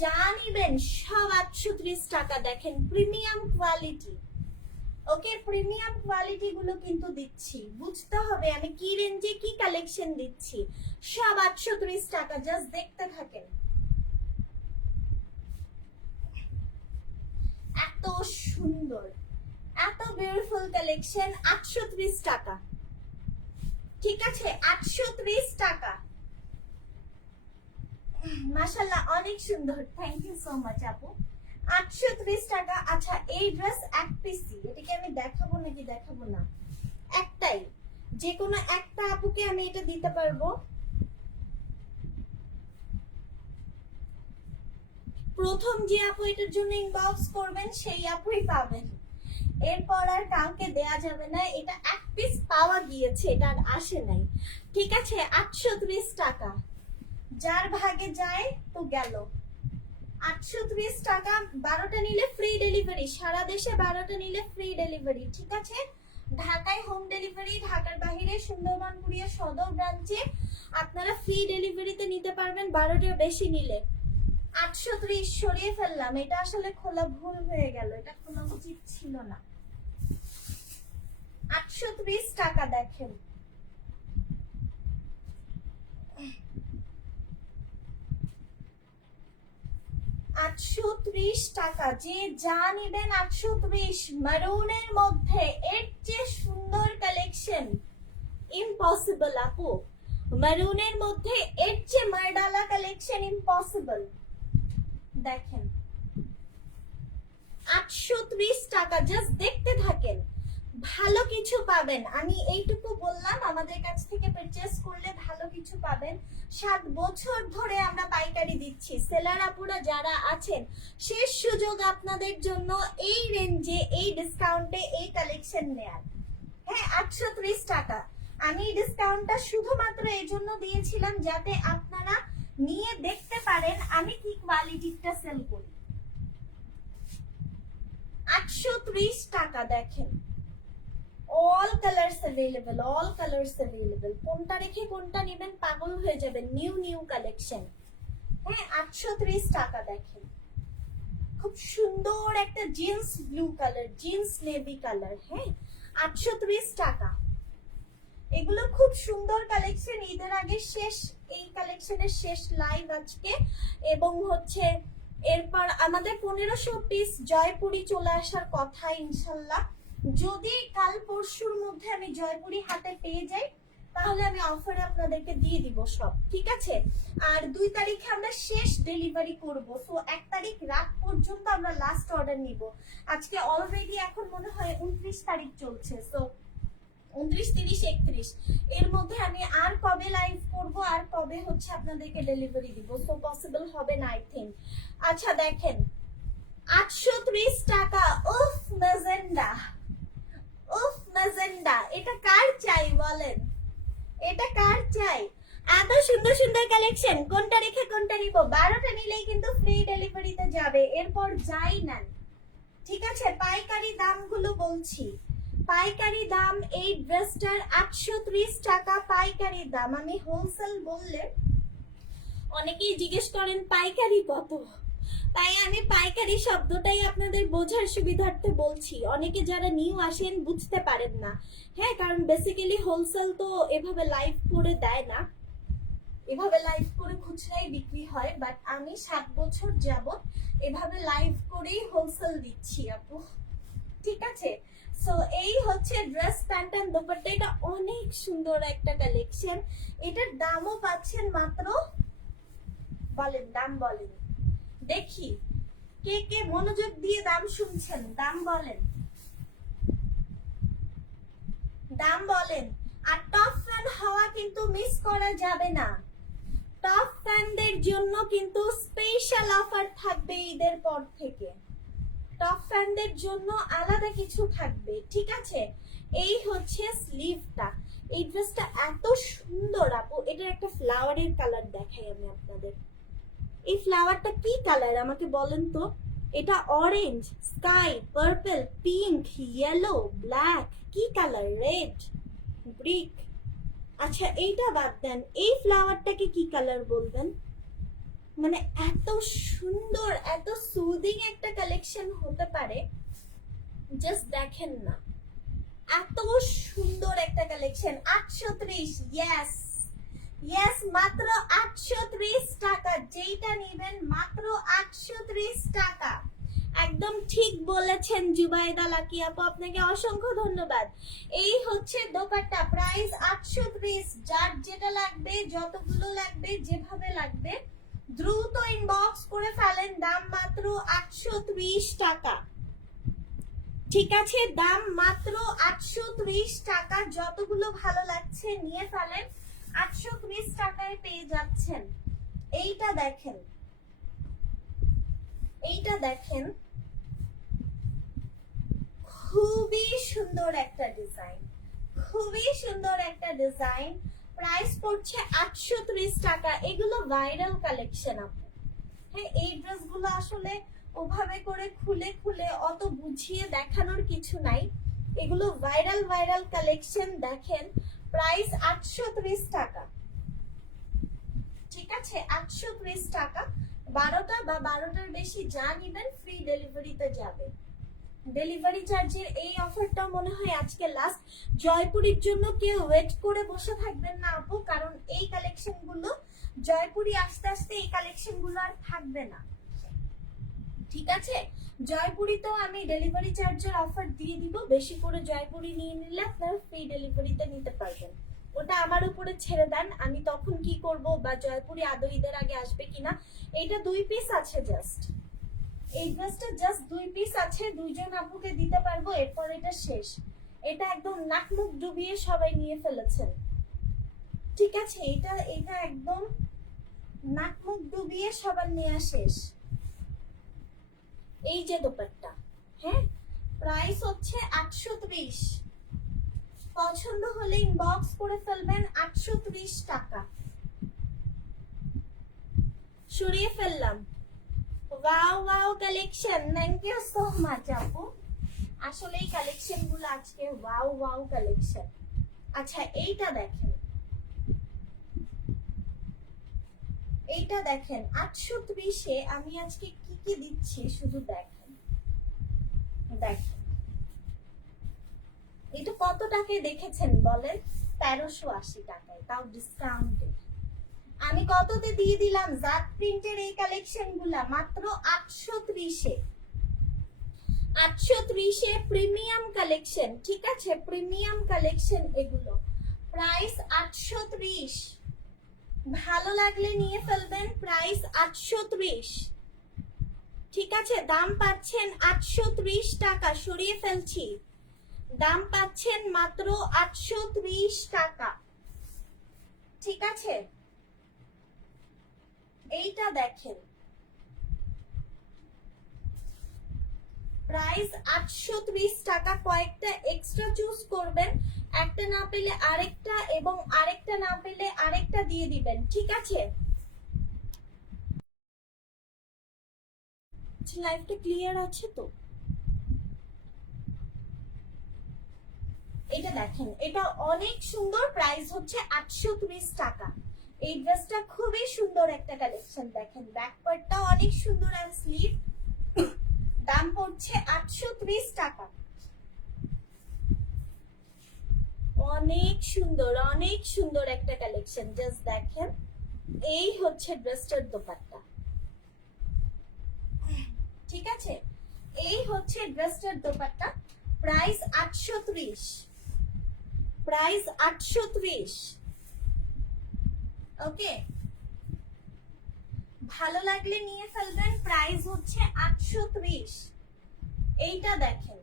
যা নিবেন সব 830 টাকা। দেখেন প্রিমিয়াম কোয়ালিটি, ওকে? প্রিমিয়াম কোয়ালিটি গুলো কিন্তু দিচ্ছি, বুঝতে হবে আমি কি রেঞ্জে কি কালেকশন দিচ্ছি। সব 830 টাকা, জাস্ট দেখতে থাকেন। এত সুন্দর, এত বিউটিফুল কালেকশন। 830 টাকা, ঠিক আছে? 830 টাকা, মাশাআল্লাহ অনেক সুন্দর, থ্যাংক ইউ সো মাচ আপু। 830 টাকা। আচ্ছা এই ড্রেস এক পিসি, এটাকে আমি দেখাবো নাকি দেখাবো না? একটাই, যে কোনো একটা আপুকে আমি এটা দিতে পারবো। প্রথম যে আপু এটার জন্য ইনবক্স করবেন সেই আপুই পাবেন, এরপর আর কাউকে দেয়া যাবে না। এটা এক পিস পাওয়া গিয়েছে, এটা আর আসে নাই, ঠিক আছে? 830 টাকা, যার ভাগে যায় তো গেল। 830 টাকা, 12টা নিলে ফ্রি ডেলিভারি, সারা দেশে 12টা নিলে ফ্রি ডেলিভারি, ঠিক আছে? ঢাকায় হোম ডেলিভারি, ঢাকার বাইরে সুন্দরবন কুরিয়ার সদর ব্রাঞ্চে আপনারা ফ্রি ডেলিভারিতে নিতে পারবেন 12টার বেশি নিলে। 830 সরিয়ে ফেললাম, এটা আসলে খোলা ভুল হয়ে গেল, এটা খোলা উচিত ছিল না। 830 টাকা দেখেন, 830 টাকা, যে যা নিবেন 830। মারুনের মধ্যে এর চেয়ে সুন্দর কালেকশন ইম্পসিবল আপু, মারুনের মধ্যে এর চেয়ে মারডালা কালেকশন ইম্পসিবল। দেখেন 830 টাকা, জাস্ট দেখতে থাকেন, ভালো কিছু পাবেন। আমি এইটুকু বললাম, আমাদের কাছ থেকে পারচেজ করলে ভালো কিছু পাবেন। 7 বছর ধরে আমরা পাইকারি দিচ্ছি। সেলার আপুরা যারা আছেন, শেষ সুযোগ আপনাদের জন্য এই রেঞ্জে, এই ডিসকাউন্টে এই কালেকশন নেয়ার। হ্যাঁ 830 টাকা। আমি এই ডিসকাউন্টটা শুধুমাত্র এই জন্য দিয়েছিলাম যাতে আপনারা নিয়ে দেখতে পারেন আমি কি কোয়ালিটিটা সেল করি। 830 টাকা দেখেন, all colours available, all colours available. কোনটা রেখে কোনটা নেবেন পাগল হয়ে যাবেন। New new collection. হ্যাঁ 830 টাকা দেখেন, খুব সুন্দর একটা jeans blue colour, jeans navy colour. হ্যাঁ 830 টাকা। এগুলো খুব সুন্দর কালেকশন, ঈদের আগে শেষ, এই কালেকশনের শেষ লাইভ আজকে। এবং হচ্ছে এরপর আমাদের 1500 পিস জয়পুরি চলে আসার কথা ইনশাল্লাহ। যদি কাল পরশুর মধ্যে আমি জয়পুরি হাতে পেয়ে যাই তাহলে আমি অফারে আপনাদেরকে দিয়ে দিব সব, ঠিক আছে? আর 2 তারিখে আমরা শেষ ডেলিভারি করব, সো 1 তারিখ রাত পর্যন্ত আমরা লাস্ট অর্ডার নিব। আজকে অলরেডি এখন মনে হয় 29 তারিখ চলছে, সো 29, 30, 31 এর মধ্যে আমি আর কবে লাইভ করব আর কবে হচ্ছে আপনাদেরকে ডেলিভারি দিব, সো পসিবল হবে না আই থিংক। আচ্ছা দেখেন 830 টাকা। উফ ম্যাজেন্ডা, উফ ম্যাজেন্ডা, এটা কার চাই বলেন? এটা কার চাই? এত সুন্দর সুন্দর কালেকশন, কোনটা রেখে কোনটা নিব? 12টা নিলেই কিন্তু ফ্রি ডেলিভারিতে যাবে, এরপর যাই নেন, ঠিক আছে? পাইকারি দামগুলো বলছি, পাইকারি দাম এই ড্রেসটার 830 টাকা পাইকারি দাম। আমি হোলসেল বললে অনেকেই জিজ্ঞেস করেন পাইকারি কত, তাই আমি পাইকারি শব্দটাই আপনাদের বোঝার সুবিধার্থে বলছি। অনেকে যারা নিউ আসেন বুঝতে পারেন না। হ্যাঁ কারণ বেসিক্যালি হোলসেল তো এভাবে লাইভ করে দেয় না, এভাবে লাইভ করে খুচরাই বিক্রি হয়, বাট আমি 7 বছর যাবত এভাবে লাইভ করেই হোলসেল দিচ্ছি আপু, ঠিক আছে? সো এই হচ্ছে ড্রেস প্যান্ট এন্ড দোপাট্টা, এটা অনেক সুন্দর একটা কালেকশন। এটার দামও পাচ্ছেন মাত্র, বলেন দাম বলেন দেখি, কে কে মনোযোগ দিয়ে দাম শুনছেন, দাম বলেন, দাম বলেন। আর টপ ফ্যান হওয়া কিন্তু মিস করা যাবে না। টপ ফ্যানদের জন্য কিন্তু স্পেশাল অফার থাকবে ঈদের পর থেকে। টপ ফ্যানদের জন্য আলাদা কিছু থাকবে, ঠিক আছে। এই হচ্ছে স্লিভটা। এই ড্রেসটা এত সুন্দর আপু, এটার একটা ফ্লাওয়ারের কালার দেখাই আমি আপনাদের। এই ফ্লাওয়ারটা কি কালার আমাকে বলেন তো? এটা orange, sky, purple, pink, yellow, black, কি কালার? Red, brick. আচ্ছা এইটা বাদ দেন, এই ফ্লাওয়ারটাকে কি কালার বলবেন? মানে এত সুন্দর, এত সুদিং একটা কালেকশন হতে পারে, জাস্ট দেখেন না, এত সুন্দর একটা কালেকশন। 830, ইয়েস ইয়েস, মাত্র 830 টাকা। যেইটা নেবেন মাত্র 830 টাকা। একদম ঠিক বলেছেন জুবাইদা লাকি আপু, আপনাকে অসংখ্য ধন্যবাদ। এই হচ্ছে দোপাট্টা, প্রাইস 830। যার যেটা লাগবে, যতগুলো লাগবে, যেভাবে লাগবে দ্রুত ইনবক্স করে ফেলেন। দাম মাত্র 830 টাকা, ঠিক আছে। দাম মাত্র 830 টাকা। যতগুলো ভালো লাগছে নিয়ে ফেলেন, 830 টাকায় পেয়ে যাচ্ছেন। এইটা দেখেন, এইটা দেখেন, খুবই সুন্দর একটা ডিজাইন, খুবই সুন্দর একটা ডিজাইন। প্রাইস পড়ছে 830 টাকা। এগুলো ভাইরাল কালেকশন আপু। হ্যাঁ, এই ড্রেসগুলো আসলে ওভাবে করে খুলে খুলে অত বুঝিয়ে দেখানোর কিছু নাই। এগুলো ভাইরাল ভাইরাল কালেকশন। দেখেন প্রাইস 830 টাকা, ঠিক আছে। 830 টাকা। 12টা বা 12টার বেশি যা নিবেন ফ্রি ডেলিভারিতে যাবে। ডেলিভারি চার্জের এই অফারটা মনে হয় আজকে লাস্ট। জয়পুরীর জন্য কেউ ওয়েট করে বসে থাকবেন না আপু, কারণ এই কালেকশনগুলো জয়পুরি আস্তে আস্তে এই কালেকশনগুলো আর থাকবে না, ঠিক আছে। জয়পুরিতেও আমি ডেলিভারি চার্জের অফার দিয়ে দিব। বেশি করে জয়পুরি নিয়ে নিলে আপনারা ফ্রি ডেলিভারিতে নিতে পারবেন। ওটা আমার উপরে ছেড়ে দেন, আমি তখন কি করব, বা জয়পুরি আদৌ ঈদের আগে আসবে কিনা। এইটা 2 পিস আছে জাস্ট, এই ড্রেসটা জাস্ট 2 পিস আছে, 2জন আপুকে দিতে পারবো, এরপর এটা শেষ। এটা একদম নাক মুখ ডুবিয়ে সবাই নিয়ে ফেলেছেন, ঠিক আছে। এটা এটা একদম নাক মুখ ডুবিয়ে সবার নেওয়া শেষ। এই যে দোপাট্টা, হ্যাঁ, প্রাইস হচ্ছে 830। পছন্দ হলে ইনবক্স করে ফেলবেন। 830 টাকা। সরিয়ে ফেললাম। Wow wow collection, thank you so much আপু। আসলে এই কালেকশন গুলো আজকে ওয়াও ওয়াও কালেকশন। আচ্ছা এইটা দেখেন, এইটা দেখেন 830-এ আমি আজকে কি কি দিচ্ছি শুধু দেখেন। দেখেন এটা কত টাকায় দেখেছেন বলেন? 1380 টাকায়, তাও ডিসকাউন্টে। আমি কততে দিয়ে দিলাম জাত প্রিন্টের এই কালেকশন গুলা? মাত্র 830-এ। 830-এ প্রিমিয়াম কালেকশন, ঠিক আছে, প্রিমিয়াম কালেকশন এগুলো। প্রাইস 830। ভালো লাগলে নিয়ে ফেলবেন। প্রাইস 830, ঠিক আছে। দাম পাচ্ছেন 830 টাকা। সরিয়ে ফেলছি, দাম পাচ্ছেন মাত্র 830 টাকা, ঠিক আছে। এইটা দেখেন, প্রাইস 830 টাকা। কয়েকটা এক্সট্রা চুজ করবেন, একটা না পেলে আরেকটা, এবং আরেকটা না পেলে আরেকটা দিয়ে দিবেন, ঠিক আছে। লাইফটা ক্লিয়ার আছে তো? এটা দেখেন, এটা অনেক সুন্দর। প্রাইস হচ্ছে 830 টাকা। এই ড্রেসটা খুবই সুন্দর একটা কালেকশন। দেখেন ব্যাক পার্টটা অনেক সুন্দর, আর স্লিভ। দাম পড়ছে 830 টাকা। অনেক সুন্দর, অনেক সুন্দর একটা কালেকশন। জাস্ট দেখেন, এই হচ্ছে ড্রেসটার দোপাট্টা, ঠিক আছে। এই হচ্ছে ড্রেসটার দোপাট্টা। Price 830, price 830। ওকে, ভালো লাগলে নিয়ে ফেলবেন। প্রাইস হচ্ছে 830। এইটা দেখেন,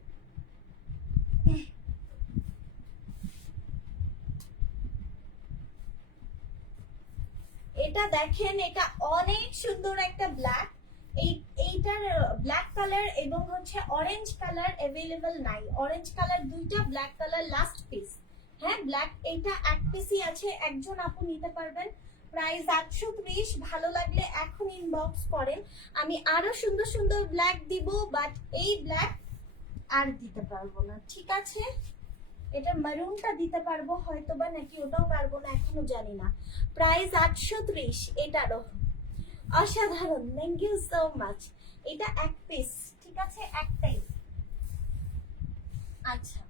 এটা দেখেন, এটা অনেক সুন্দর একটা ব্ল্যাক। এইটার ব্ল্যাক কালার এবং হচ্ছে অরেঞ্জ কালার অ্যাভেলেবল নাই। অরেঞ্জ কালার দুইটা, ব্ল্যাক কালার লাস্ট পিস। হ্যাঁ, ব্ল্যাক এইটা এক পিসই আছে, একজন আপু নিতে পারবেন। প্রাইস 830। ভালো লাগলে এখন ইনবক্স করেন। আমি আরো সুন্দর সুন্দর ব্ল্যাক দিব, বাট এই ব্ল্যাক আর দিতে পারবো না, ঠিক আছে? এটা মারুনটা দিতে পারবো হয়তো বা, নাকি ওটাও পারবো না, এখনো জানি না। প্রাইস 830 এটারও। অসাধারণ, থ্যাংক ইউ সো মাচ। এটা এক পিস, ঠিক আছে, একটাই। আচ্ছা,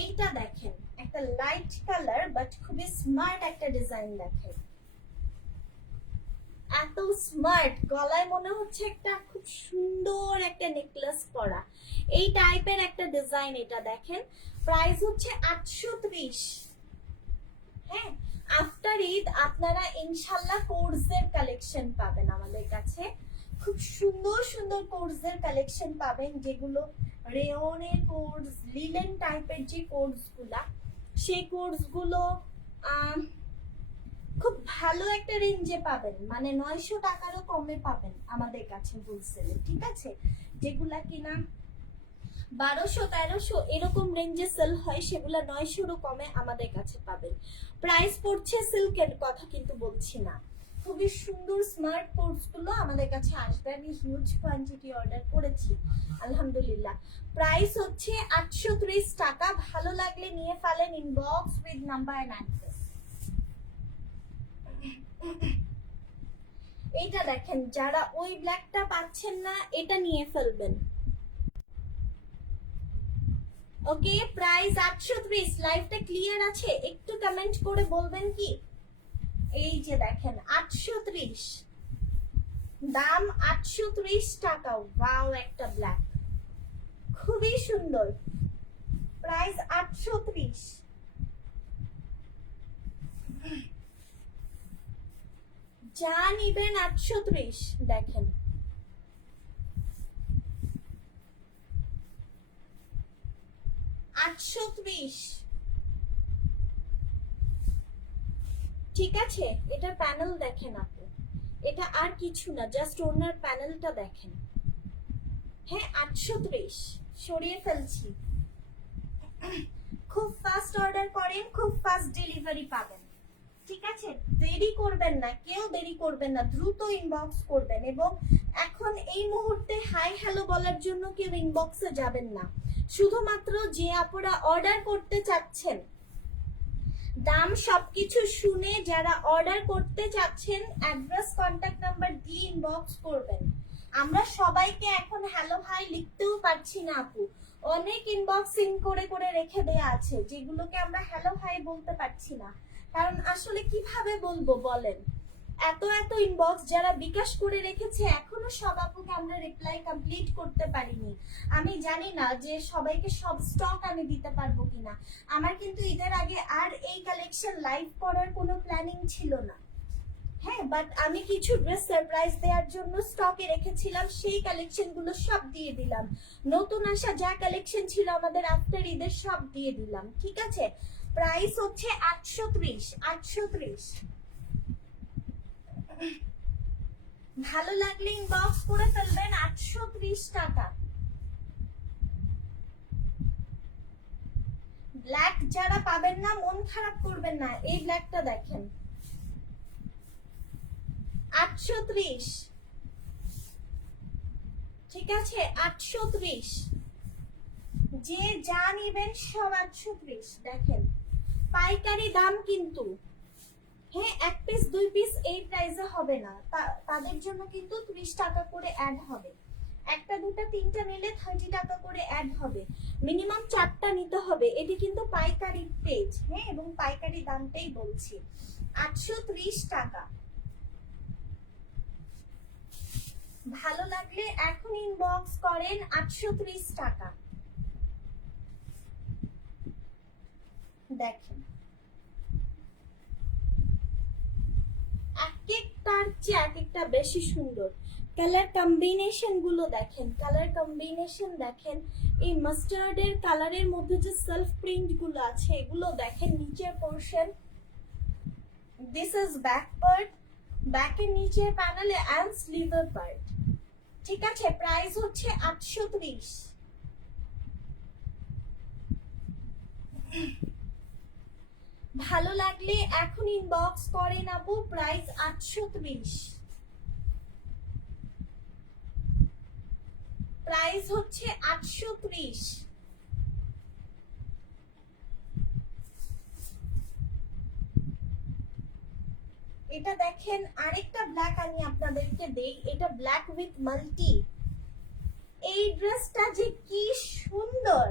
এইটা দেখেন, একটা লাইট কালার বাট খুবই স্মার্ট একটা ডিজাইন। দেখেন এত স্মার্ট, গলায় মনে হচ্ছে একটা খুব সুন্দর একটা নেকলেস পরা, এই টাইপের একটা ডিজাইন। এটা দেখেন, প্রাইস হচ্ছে 830। হ্যাঁ, আফটার ঈদ আপনারা ইনশাল্লাহ কোর্সের কালেকশন পাবেন আমাদের কাছে। খুব সুন্দর সুন্দর কোর্সের কালেকশন পাবেন, যেগুলো রেয়নের কোর্স, লিলেন টাইপের যে কোর্সগুলা, সেই কোর্সগুলো খুব ভালো একটা রেঞ্জে পাবেন, মানে 900 টাকারও কমে পাবেন আমাদের কাছে হোলসেলে, ঠিক আছে? যেগুলা কিনা 1200-1300 এরকম রেঞ্জে সেল হয়, সেগুলা 900-রও কমে আমাদের কাছে পাবেন। প্রাইস পড়ছে সিল্কের কথা কিন্তু বলছি না। খুবই সুন্দর স্মার্ট কোর্সগুলো আমাদের কাছে আসবে। আমি হিউজ কোয়ান্টিটি অর্ডার করেছি আলহামদুলিল্লাহ। প্রাইস হচ্ছে 830 টাকা। ভালো লাগলে নিয়ে ফেলেন, inbox with number and address. এইটা দেখেন, যারা ওই ব্ল্যাকটা পাচ্ছেন না, এটা নিয়ে ফেলবেন। ওকে, প্রাইস 830। লাইভটা ক্লিয়ার আছে? একটু কমেন্ট করে বলবেন কি? এই যে দেখেন 830, দাম 830 টাকা। ওয়াও, একটা ব্ল্যাক খুবই সুন্দর। প্রাইস 830। যা নিবেন 830। দেখেন $830, ঠিক আছে? এটা প্যানেল দেখেন আপু, এটা আর কিছু না, জাস্ট ওনার প্যানেলটা দেখেন। হ্যাঁ, 830 সরিয়ে ফেলছি। খুব ফাস্ট অর্ডার করেন, খুব ফাস্ট ডেলিভারি পাবেন, ঠিক আছে? দেরি করবেন না, কেউ দেরি করবেন না, দ্রুত ইনবক্স করবেন। এবং এখন এই মুহূর্তে হাই হ্যালো বলার জন্য কেউ ইনবক্সে যাবেন না। শুধুমাত্র যে আপুরা অর্ডার করতে চাচ্ছেন, দাম সবকিছু শুনে যারা অর্ডার করতে চাচ্ছেন, অ্যাড্রেস কন্ট্যাক্ট নাম্বার দিয়ে ইনবক্স করবেন। আমরা সবাইকে এখন হ্যালো হাই লিখতেও পারছি না আপু, অনেক ইনবক্সিং করে করে রেখে দেয়া আছে, যেগুলোকে আমরা হ্যালো হাই বলতে পারছি না। কারণ আসলে কিভাবে বলবো বলেন, এত এত ইনবক্স যারা বিকাশ করে রেখেছে, এখনো সব আপুকে আমরা রিপ্লাই কমপ্লিট করতে পারিনি। আমি জানি না যে সবাইকে সব স্টক আমি দিতে পারবো কিনা। আমার কিন্তু ঈদের আগে আর এই কালেকশন লাইভ করার কোনো প্ল্যানিং ছিল না। হ্যাঁ, বাট আমি কিছু ড্রেস সারপ্রাইজ দেওয়ার জন্য স্টকে রেখেছিলাম, সেই কালেকশন গুলো সব দিয়ে দিলাম। নতুন আসা যা কালেকশন ছিল আমাদের আফটার ঈদের সব দিয়ে দিলাম, ঠিক আছে? প্রাইস হচ্ছে 830। 830। ভালো লাগলে ইনবক্স করে ফেলবেন। 830 টাকা। ব্ল্যাক যারা পাবেন না, মন খারাপ করবেন না, এই ব্ল্যাকটা দেখেন, 830, ঠিক আছে? 830। যে যা নিবেন সব 830। দেখেন পাইকারি দাম কিন্তু। হ্যাঁ, এক পিস দুই পিস এই প্রাইসে হবে না, তাদের জন্য কিন্তু 30 টাকা করে অ্যাড হবে। একটা দুটা তিনটা নিলে 30 টাকা করে অ্যাড হবে, মিনিমাম 4টা নিতে হবে। এটি কিন্তু পাইকারি পেজ, হ্যাঁ, এবং পাইকারি দামটাই বলছি। 830 টাকা। ভালো লাগলে এখন ইনবক্স করেন 830 টাকা। দেখেন এক একটার চেয়ে এক একটা বেশি সুন্দর। কালার কম্বিনেশন গুলো দেখেন, কালার কম্বিনেশন দেখেন। এই মাস্টার্ডের কালারের মধ্যে যে সেলফ প্রিন্ট গুলো আছে এগুলো দেখেন। নিচের portion, this is back part, ব্যাকের নিচের প্যানেলে এন্ড স্লিভার পার্ট। ঠিক আছে, প্রাইস হচ্ছে 830। ভালো লাগলে এখন ইনবক্স করেন আপু, প্রাইস 830। প্রাইস হচ্ছে 830। এটা দেখেন আরেকটা ব্ল্যাক আমি আপনাদেরকে দেই, এটা ব্ল্যাক উইথ মাল্টি। এই ড্রেসটা যে কি সুন্দর,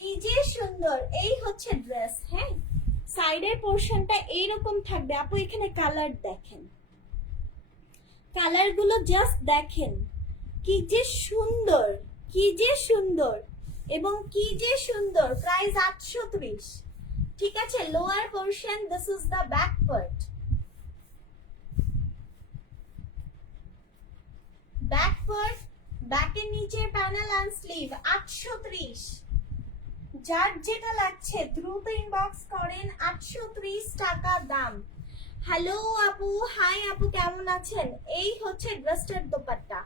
কি যে সুন্দর। এই হচ্ছে ড্রেস। হ্যাঁ, সাইডের পোর্শনটা এইরকম থাকবে আপু। এখানে কালার দেখেন, কালার গুলো জাস্ট দেখেন, কি যে সুন্দর, কি যে সুন্দর এবং কি যে সুন্দর। প্রাইস 830। ঠিক আছে, lower portion, this is the back part. Back part, ব্যাকের নিচের প্যানেল এন্ড স্লিভ। 830। যার যেটা লাগছে দ্রুত ইনবক্স করেন, 830 টাকা দাম। হ্যালো আপু, হাই আপু, কেমন আছেন? এই হচ্ছে ড্রেসটার দোপাট্টা।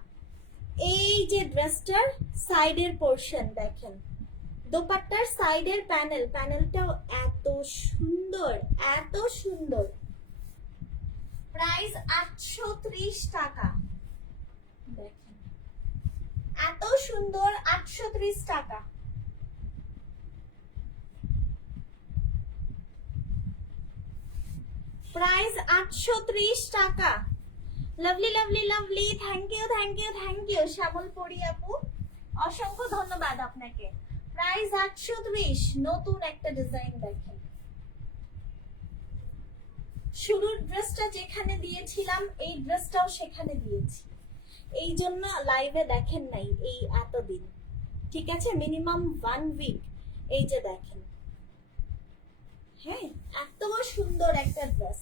এই যে ড্রেসটার সাইডের পোর্শন দেখেন, দোপাট্টার সাইডের প্যানেল, প্যানেলটাও এত সুন্দর, এত সুন্দর। প্রাইস 830 টাকা। দেখেন এত সুন্দর, 830 টাকা। প্রাইস 830 টাকা। Lovely lovely lovely, thank you thank you thank you Shyamal Pari আপু, অসংখ্য ধন্যবাদ আপনাকে। প্রাইস 830। নতুন একটা ডিজাইন দেখেন। শুরুর ড্রেসটা যেখানে দিয়েছিলাম এই ড্রেসটাও সেখানে দিয়েছি, এই জন্য লাইভে দেখেন নাই এই এতদিন। ঠিক আছে, মিনিমাম 1 উইক। এই যে দেখেন, হ্যাঁ এত সুন্দর একটা dress.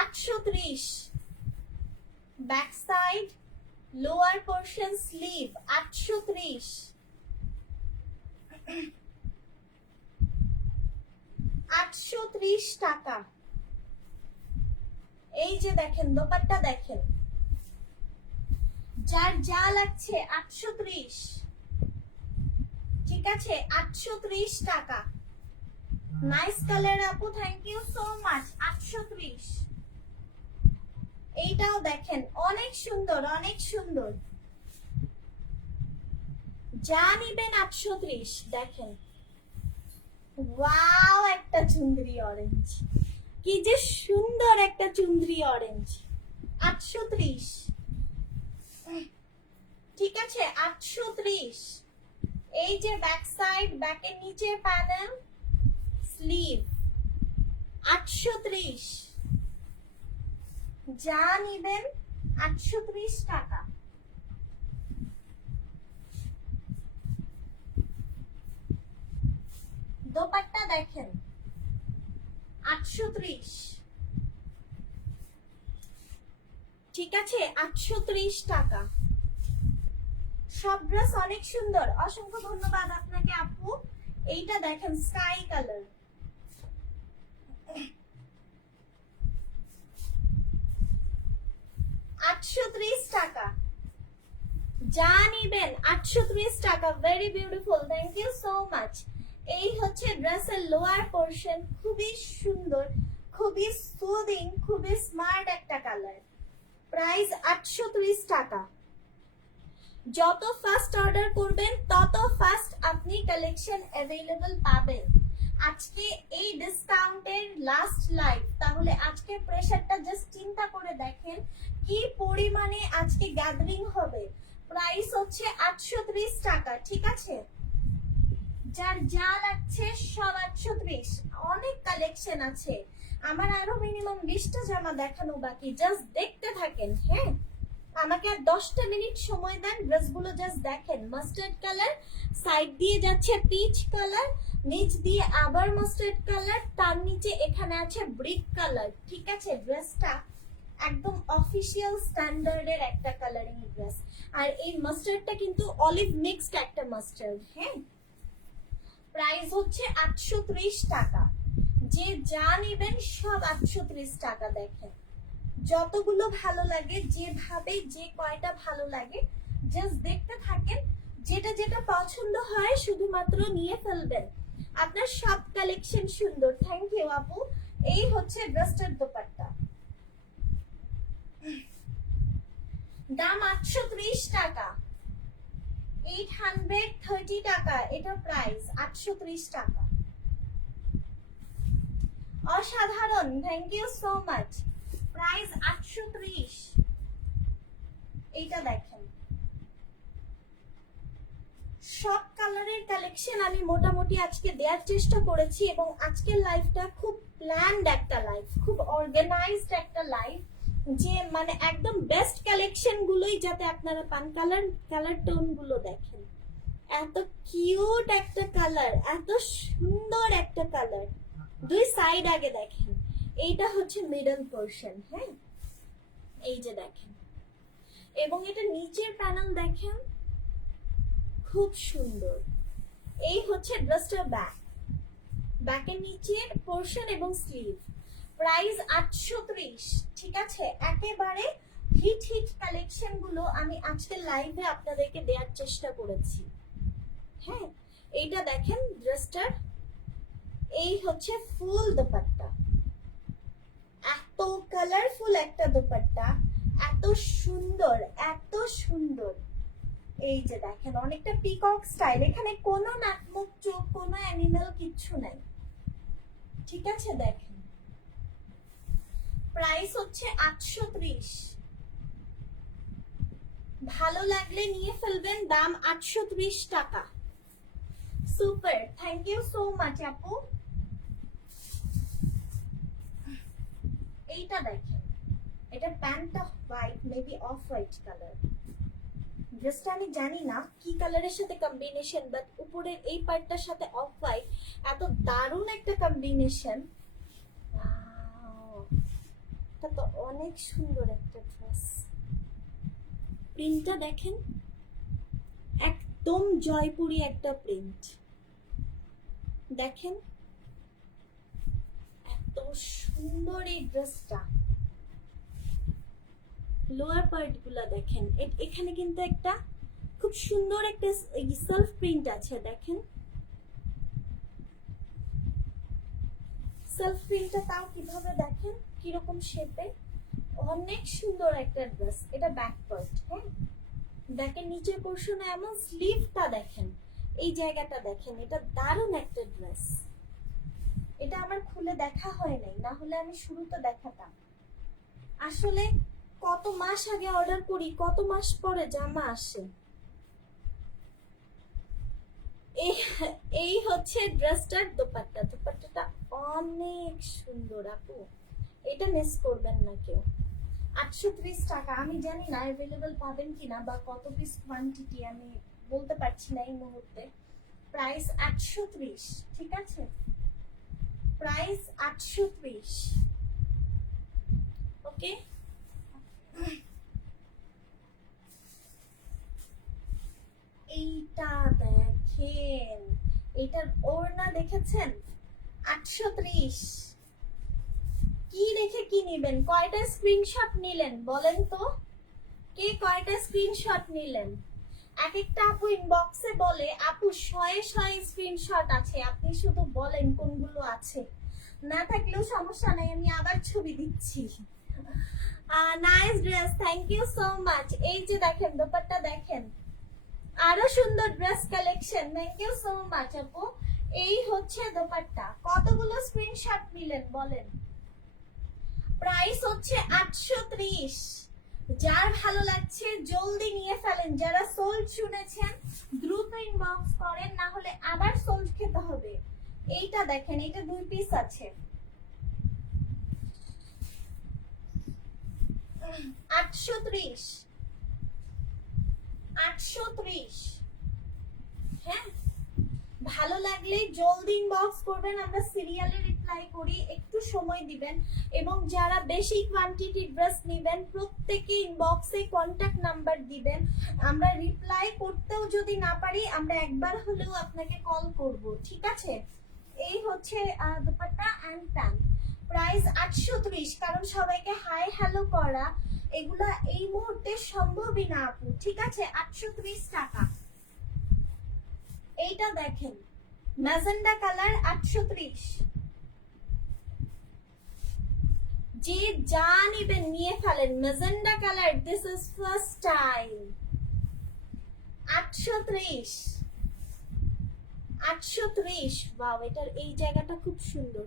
830। Back side, lower portion, sleeve. 830। 830 টাকা। এই যে দেখেন দোপাট্টা দেখেন, যার যা লাগছে 830। ঠিক আছে, 830 টাকা। নাইস কালার আপু, থ্যাংক ইউ সো মাচ। 830। এইটাও দেখেন অনেক সুন্দর, অনেক সুন্দর। যা নিবেন 830। দেখেন ওয়াও, একটা চুন্দ্রি অরেঞ্জ, কি যে সুন্দর একটা চুন্দ্রি অরেঞ্জ। 830। ঠিক আছে, 830। এই যে ব্যাক সাইড, ব্যাকের নিচে প্যানেল, স্লিভ। 830। যা নিবেন 830 টাকা। দোপাট্টা দেখেন 830। ঠিক আছে, 830 টাকা। সব ড্রেস অনেক সুন্দর, অসংখ্য ধন্যবাদ আপনাকে আপু। এইটা দেখেন স্কাই কালার। 830 টাকা। যা নিবেন 830 টাকা। Very beautiful, thank you so much. এই হচ্ছে ড্রেসের লোয়ার পোর্শন, খুবই সুন্দর, খুবই সুদিং, খুবই স্মার্ট একটা কালার। প্রাইস 830 টাকা। যত ফাস্ট অর্ডার করবেন তত ফাস্ট আপনি কালেকশন অ্যাভেলেবল পাবেন। আজকে এই ডিসকাউন্টের লাস্ট লাইভ, তাহলে আজকে প্রেসারটা জাস্ট চিন্তা করে দেখেন কি পরিমাণে আজকে গ্যাদারিং হবে। প্রাইস হচ্ছে 830 টাকা। ঠিক আছে, যার যা লাগছে সব 830। অনেক কালেকশন আছে, আমার আরো মিনিমাম 20টা জামা দেখানো বাকি, জাস্ট দেখতে থাকেন। হ্যাঁ, আমাকে আর 10টা মিনিট সময় দেন, ড্রেসগুলো জাস্ট দেখেন। মাস্টার্ড কালার, সাইড দিয়ে যাচ্ছে পিচ কালার, নিচ দিয়ে আবার মাস্টার্ড কালার, তার নিচে এখানে আছে ব্রিক কালার। ঠিক আছে, ড্রেসটা একদম অফিসিয়াল স্ট্যান্ডার্ডের একটা কালারিং ড্রেস। আর এই মাস্টার্ডটা কিন্তু অলিভ মিক্সড একটা মাস্টার্ড। হ্যাঁ, প্রাইস হচ্ছে 830 টাকা। যে যা নেবেন সব 830 টাকা। দেখেন যতগুলো ভালো লাগে, যেভাবে যে কয়টা ভালো লাগে জাস্ট দেখতে থাকেন, যেটা যেটা পছন্দ হয় শুধুমাত্র নিয়ে ফেলবেন। আপনার সব কালেকশন সুন্দর। থ্যাংক ইউ আপু। এই হচ্ছে ড্রেসটার দোপাট্টা, দাম 830 টাকা, 830 টাকা এটা প্রাইস, 830 টাকা। অসাধারণ, thank you so much. Price 830। এইটা দেখেন, সব কালারের কালেকশন আমি মোটামুটি আজকে দেওয়ার চেষ্টা করেছি, এবং আজকের লাইভটা খুব প্ল্যান্ড একটা লাইভ, খুব অর্গানাইজড একটা লাইভ, যে মানে একদম বেস্ট কালেকশন গুলোই যাতে আপনারা পান। কালার টোন গুলো দেখেন, এত কিউট একটা কালার, এত সুন্দর একটা কালার। দুই সাইড আগে দেখেন, এইটা হচ্ছে মিডল পোর্শন। হ্যাঁ, এই যে দেখেন, এবং এটা নিচের প্যানেল দেখেন, খুব সুন্দর। এই হচ্ছে ড্রেসটার ব্যাকের নিচের পোর্শন এবং স্লিভ। প্রাইস 830। ঠিক আছে, একেবারে হিট কালেকশন গুলো আমি আজকের লাইভে আপনাদেরকে দেওয়ার চেষ্টা করেছি। হ্যাঁ, এইটা দেখেন ড্রেসটার, এই হচ্ছে ফুল দোপাট্টা, এত কালারফুল একটা দোপাট্টা, এত সুন্দর, এত সুন্দর। এই যে দেখেন, অনেকটা পিকক স্টাইল, এখানে কোনো নাকমুখ চোখ, কোনো অ্যানিমেল কিচ্ছু নাই। ঠিক আছে, দেখেন প্রাইস হচ্ছে 830। ভালো লাগলে নিয়ে ফেলবেন, দাম 830 টাকা। Super, thank you so much আপু। এইটা দেখেন, এটা প্যান্টটা white, maybe off white colour. ড্রেসটা আমি জানি না কি কালারের সাথে কম্বিনেশন, বাট উপরের এই পার্টটার সাথে অফ হোয়াইট, এত দারুণ একটা কম্বিনেশন। এটা তো অনেক সুন্দর একটা ড্রেস। প্রিন্টটা দেখেন, একদম জয়পুরি একটা প্রিন্ট। দেখেন এত সুন্দর এই ড্রেসটা। লোয়ার পার্ট গুলা দেখেন, এখানে কিন্তু একটা খুব সুন্দর একটা সেলফ প্রিন্ট আছে। দেখেন সেলফ প্রিন্টটা তাও কিভাবে, দেখেন কিরকম শেপে, অনেক সুন্দর একটা ড্রেস। এটা ব্যাক পার্ট। হ্যাঁ, ব্যাকের নিচের পোর্শনে এমন, স্লিভটা দেখেন, এই জায়গাটা দেখেন, এটা দারুণ একটা ড্রেস। এটা আমার খুলে দেখা হয় নাই, না হলে আমি শুরুতে দেখাতাম। আসলে কত মাস আগে অর্ডার করি, কত মাস পরে জামা আসে। এই হচ্ছে ড্রেসটার দোপাট্টা। দোপাট্টাটা অনেক সুন্দর আপু, এটা মিস করবেন না কেউ। 830 টাকা। আমি জানি না অ্যাভেলেবল পাবেন কিনা বা কত পিস কোয়ান্টিটি আমি বলতে পারছি না এই মুহূর্তে। প্রাইস 830। ঠিক আছে, প্রাইস 830। ওকে, এইটা দেখেন, এটার ওড়না দেখেছেন, 830। কি দেখে কি নিবেন? কয়টা স্ক্রিনশট নিলেন বলেন তো, কে কয়টা স্ক্রিনশট নিলেন? এক একটা আপু ইনবক্সে বলে আপু 100 স্ক্রিনশট আছে, আপনি শুধু বলেন কোনগুলো আছে। না থাকলেও সমস্যা নাই, আমি আবার ছবি দিচ্ছি। Nice dress, thank you so much. এই যে দেখেন দোপাট্টা দেখেন, আরো সুন্দর dress collection. Thank you so much আপু। এই হচ্ছে দোপাট্টা। কতগুলো স্ক্রিনশট নিলেন বলেন? প্রাইস হচ্ছে 830। যার ভালো লাগছে জলদি নিয়ে ফেলেন। যারা সোল্ড শুনেছেন দ্রুত ইনবক্স করেন, না হলে আবার সোল্ড খেতে হবে। এইটা দেখেন, এটা 2 পিস আছে। 830। 830। হ্যাঁ, ভালো লাগলে জলদি ইনবক্স করবেন, আমরা সিরিয়ালে রিপ্লাই করি, একটু সময় দিবেন। এবং যারা বেশি কোয়ান্টিটি ড্রেস নেবেন প্রত্যেকে ইনবক্সে কন্টাক্ট নাম্বার দিবেন, আমরা রিপ্লাই করতেও যদি না পারি আমরা একবার হলেও আপনাকে কল করব, ঠিক আছে? এই হচ্ছে দুপাট্টা এন্ড প্যান্ট, প্রাইস 830। কারণ সবাইকে হাই হ্যালো করা এগুলা এই মুহূর্তে সম্ভবই না আপু, ঠিক আছে? 830 টাকা। এইটা দেখেন ম্যাজেন্ডা কালার, 830। যে যা নিবেন নিয়ে ফেলেন, magenta colour, this is first time. 830, 830। Wow, এটার এই জায়গাটা খুব সুন্দর।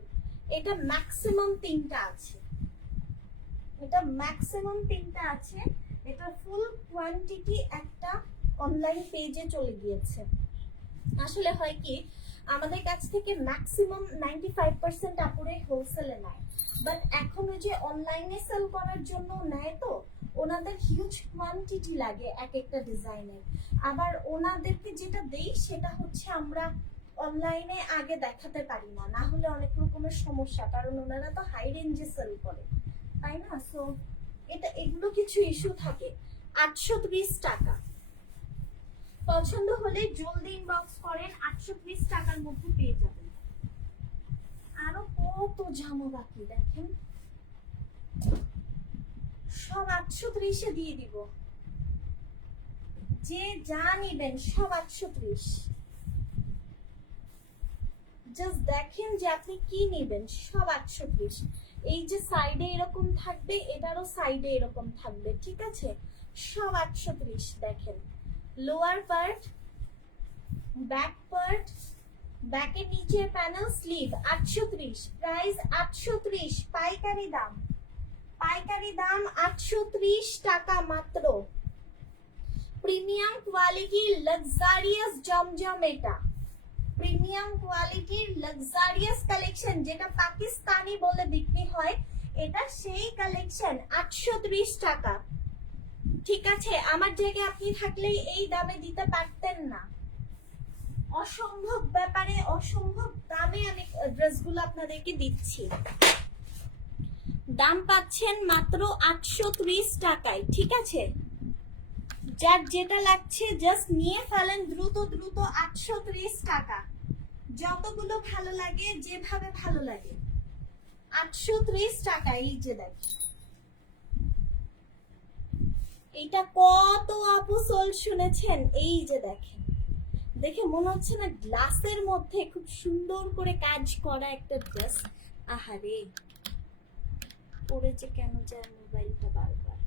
এটা ম্যাক্সিমাম 3টা আছে, এটা ম্যাক্সিমাম 3টা আছে। এটা ফুল কোয়ান্টিটি একটা অনলাইন পেজে চলে গিয়েছে। আসলে হয় কি, আমাদের কাছ থেকে ম্যাক্সিমাম 95% আপুরে হোলসেলে নেয়, বাট এখন ওই যে অনলাইনে সেল করার জন্য নেয়, তো ওনাদের হিউজ কোয়ান্টিটি লাগে এক একটা ডিজাইনের। আবার ওনাদেরকে যেটা দেই সেটা হচ্ছে আমরা অনলাইনে আগে দেখাতে পারি না, না হলে অনেক রকমের সমস্যা, কারণ ওনারা তো হাই রেঞ্জে সেল করে, তাই না? সো এটা এগুলো কিছু ইস্যু থাকে। 830 টাকা। পছন্দ হলে জলদি ইনবক্স করেন, 830 টাকার মধ্যে পেয়ে যাবেন। আরো কত জামা বাকি দেখেন, সব 830 এ দিয়ে দিব। যে যা নিবেন সব 830। জাস্ট দেখেন যে আপনি কি নিবেন, সব 830। এই যে সাইডে এরকম থাকবে, এটারও সাইডে এরকম থাকবে, ঠিক আছে? সব 830। দেখেন লোয়ার পার্ট, ব্যাক পার্ট, ব্যাকের নিচের প্যানেল, স্লিভ, 830। প্রাইস 830, পাইকারি দাম, পাইকারি দাম 830 টাকা মাত্র। প্রিমিয়াম কোয়ালিটির লাক্সারিয়াস জমজম, এটা প্রিমিয়াম কোয়ালিটির লাক্সারিয়াস কালেকশন, যেটা পাকিস্তানি বলে বিক্রি হয়, এটা সেই কালেকশন। 830 টাকা, ঠিক আছে? আমার জায়গায় আপনি থাকলে এই দামে দিতে পারতেন না। অসম্ভব ব্যাপারে অসম্ভব দামে আমি ড্রেসগুলো আপনাদেরকে দিচ্ছি। দাম পাচ্ছেন মাত্র 830 টাকায়, ঠিক আছে? যার যেটা লাগছে জাস্ট নিয়ে ফেলেন দ্রুত দ্রুত। 830 টাকা, যতগুলো ভালো লাগে, যেভাবে ভালো লাগে। 830 টাকা। এই যে দেখেন, এটা কত আপু সোল শুনেছেন? এই যে দেখেন, দেখে মনে হচ্ছে না গ্লাসের মধ্যে খুব সুন্দর করে কাজ করা একটা ড্রেস। আহারে, পড়েছে কেন যায় মোবাইলটা বারবার।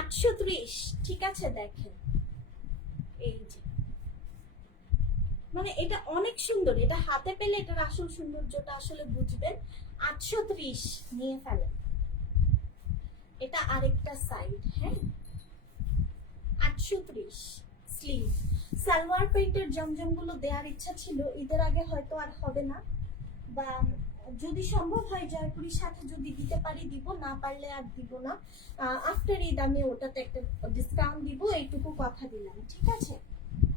830, ঠিক আছে? দেখেন এই যে, মানে এটা অনেক সুন্দর, এটা হাতে পেলে এটার আসল সৌন্দর্যটা আসলে বুঝবেন। 830 নিয়ে ফেলেন। এটা আরেকটা সাইড, হ্যাঁ? 830। স্লিভ, সালোয়ার প্রিন্টের জমজমগুলো দেওয়ার ইচ্ছা ছিল, ঈদের আগে হয়তো আর হবে না, বা যদি সম্ভব হয় জয়পুরীর সাথে যদি দিতে পারি দিব, না পারলে আর দিব না। আফটার ঈদ আমি ওটাতে একটা ডিসকাউন্ট দিব, এইটুকু কথা দিলাম, ঠিক আছে?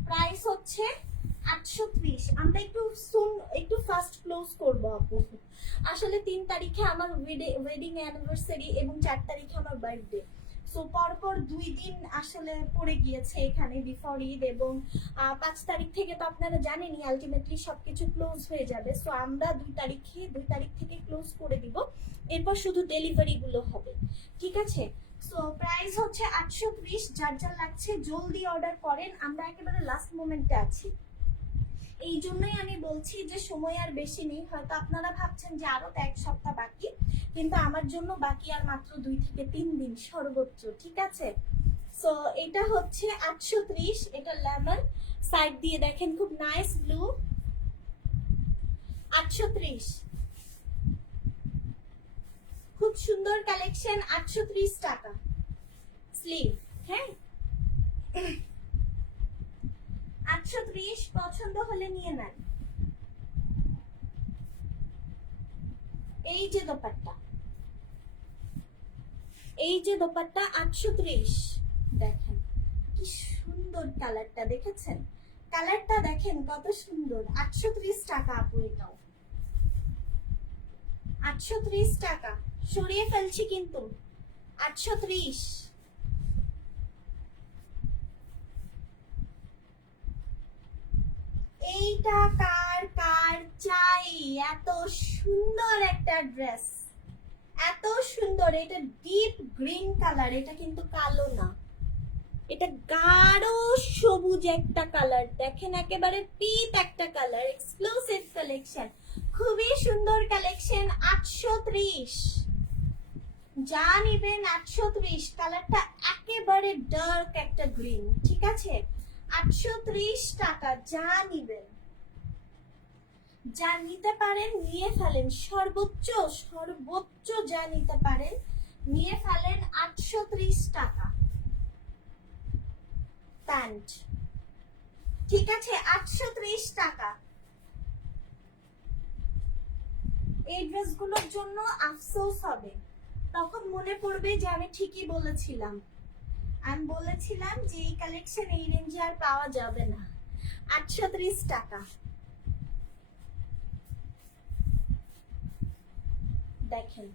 প্রাইস হচ্ছে 830। আমরা একটু ফাস্ট ক্লোজ করবো আপু। আসলে 3 তারিখে আমার ওয়েডিং অ্যানিভার্সারি এবং 4 তারিখে আমার বার্থডে। সো পরপর 2 দিন আসলে পড়ে গিয়েছে এখানে বিফোর ঈদ, এবং 5 তারিখ থেকে তো আপনারা জানেনই আলটিমেটলি সবকিছু ক্লোজ হয়ে যাবে। সো আমরা 2 তারিখ থেকে ক্লোজ করে দিব, এরপর শুধু ডেলিভারি গুলো হবে, ঠিক আছে? সো প্রাইস হচ্ছে 830। যার যার লাগছে জলদি অর্ডার করেন, আমরা একেবারে লাস্ট মোমেন্টে আছি। এই জন্যই আমি বলছি যে সময় আর বেশি নেই। হয়তো আপনারা ভাবছেন যে আরো 1 সপ্তাহ বাকি, কিন্তু আমার জন্য বাকি আর মাত্র 2 থেকে 3 দিন সর্বোচ্চ, ঠিক আছে? সো এটা হচ্ছে 830। এটা লেমন, সাইড দিয়ে দেখেন খুব নাইস ব্লু। 830, খুব সুন্দর কালেকশন। 830 টাকা। স্লিভ, হ্যাঁ? 830, পছন্দ হলে নিয়ে নেন। এই যে দোপাট্টা, এই যে দোপাট্টা 830। দেখেন কি সুন্দর কালারটা দেখেছেন? কালারটা দেখেন কত সুন্দর। 830 টাকা আপু, এটাও 830 টাকা। সরিয়ে ফেলছি কিন্তু 830। এইটা কার কার চাই? এত সুন্দর একটা ড্রেস, এত সুন্দর। এটা ডিপ গ্রিন কালার, এটা কিন্তু কালো না, এটা গাঢ় সবুজ একটা কালার। দেখেন একেবারে পিট একটা কালার, এক্সক্লুসিভ কালেকশন, খুবই সুন্দর কালেকশন। 830, যা নিবেন 830। কালারটা একেবারে ডার্ক একটা গ্রিন, ঠিক আছে? 830 টাকা, যা নিবেন, যা নিতে পারেন নিয়ে ফেলেন। সর্বোচ্চ সর্বোচ্চ যা নিতে পারেন নিয়ে ফেলেন। 830 টাকা প্যান্ট, ঠিক আছে? 830 টাকা। এই ড্রেসগুলোর জন্য আফসোস হবে, তখন মনে পড়বে যে আমি ঠিকই বলেছিলাম। আমি বলেছিলাম যে এই কালেকশন এই রেঞ্জে আর পাওয়া যাবে না। 830 টাকা। দেখেন,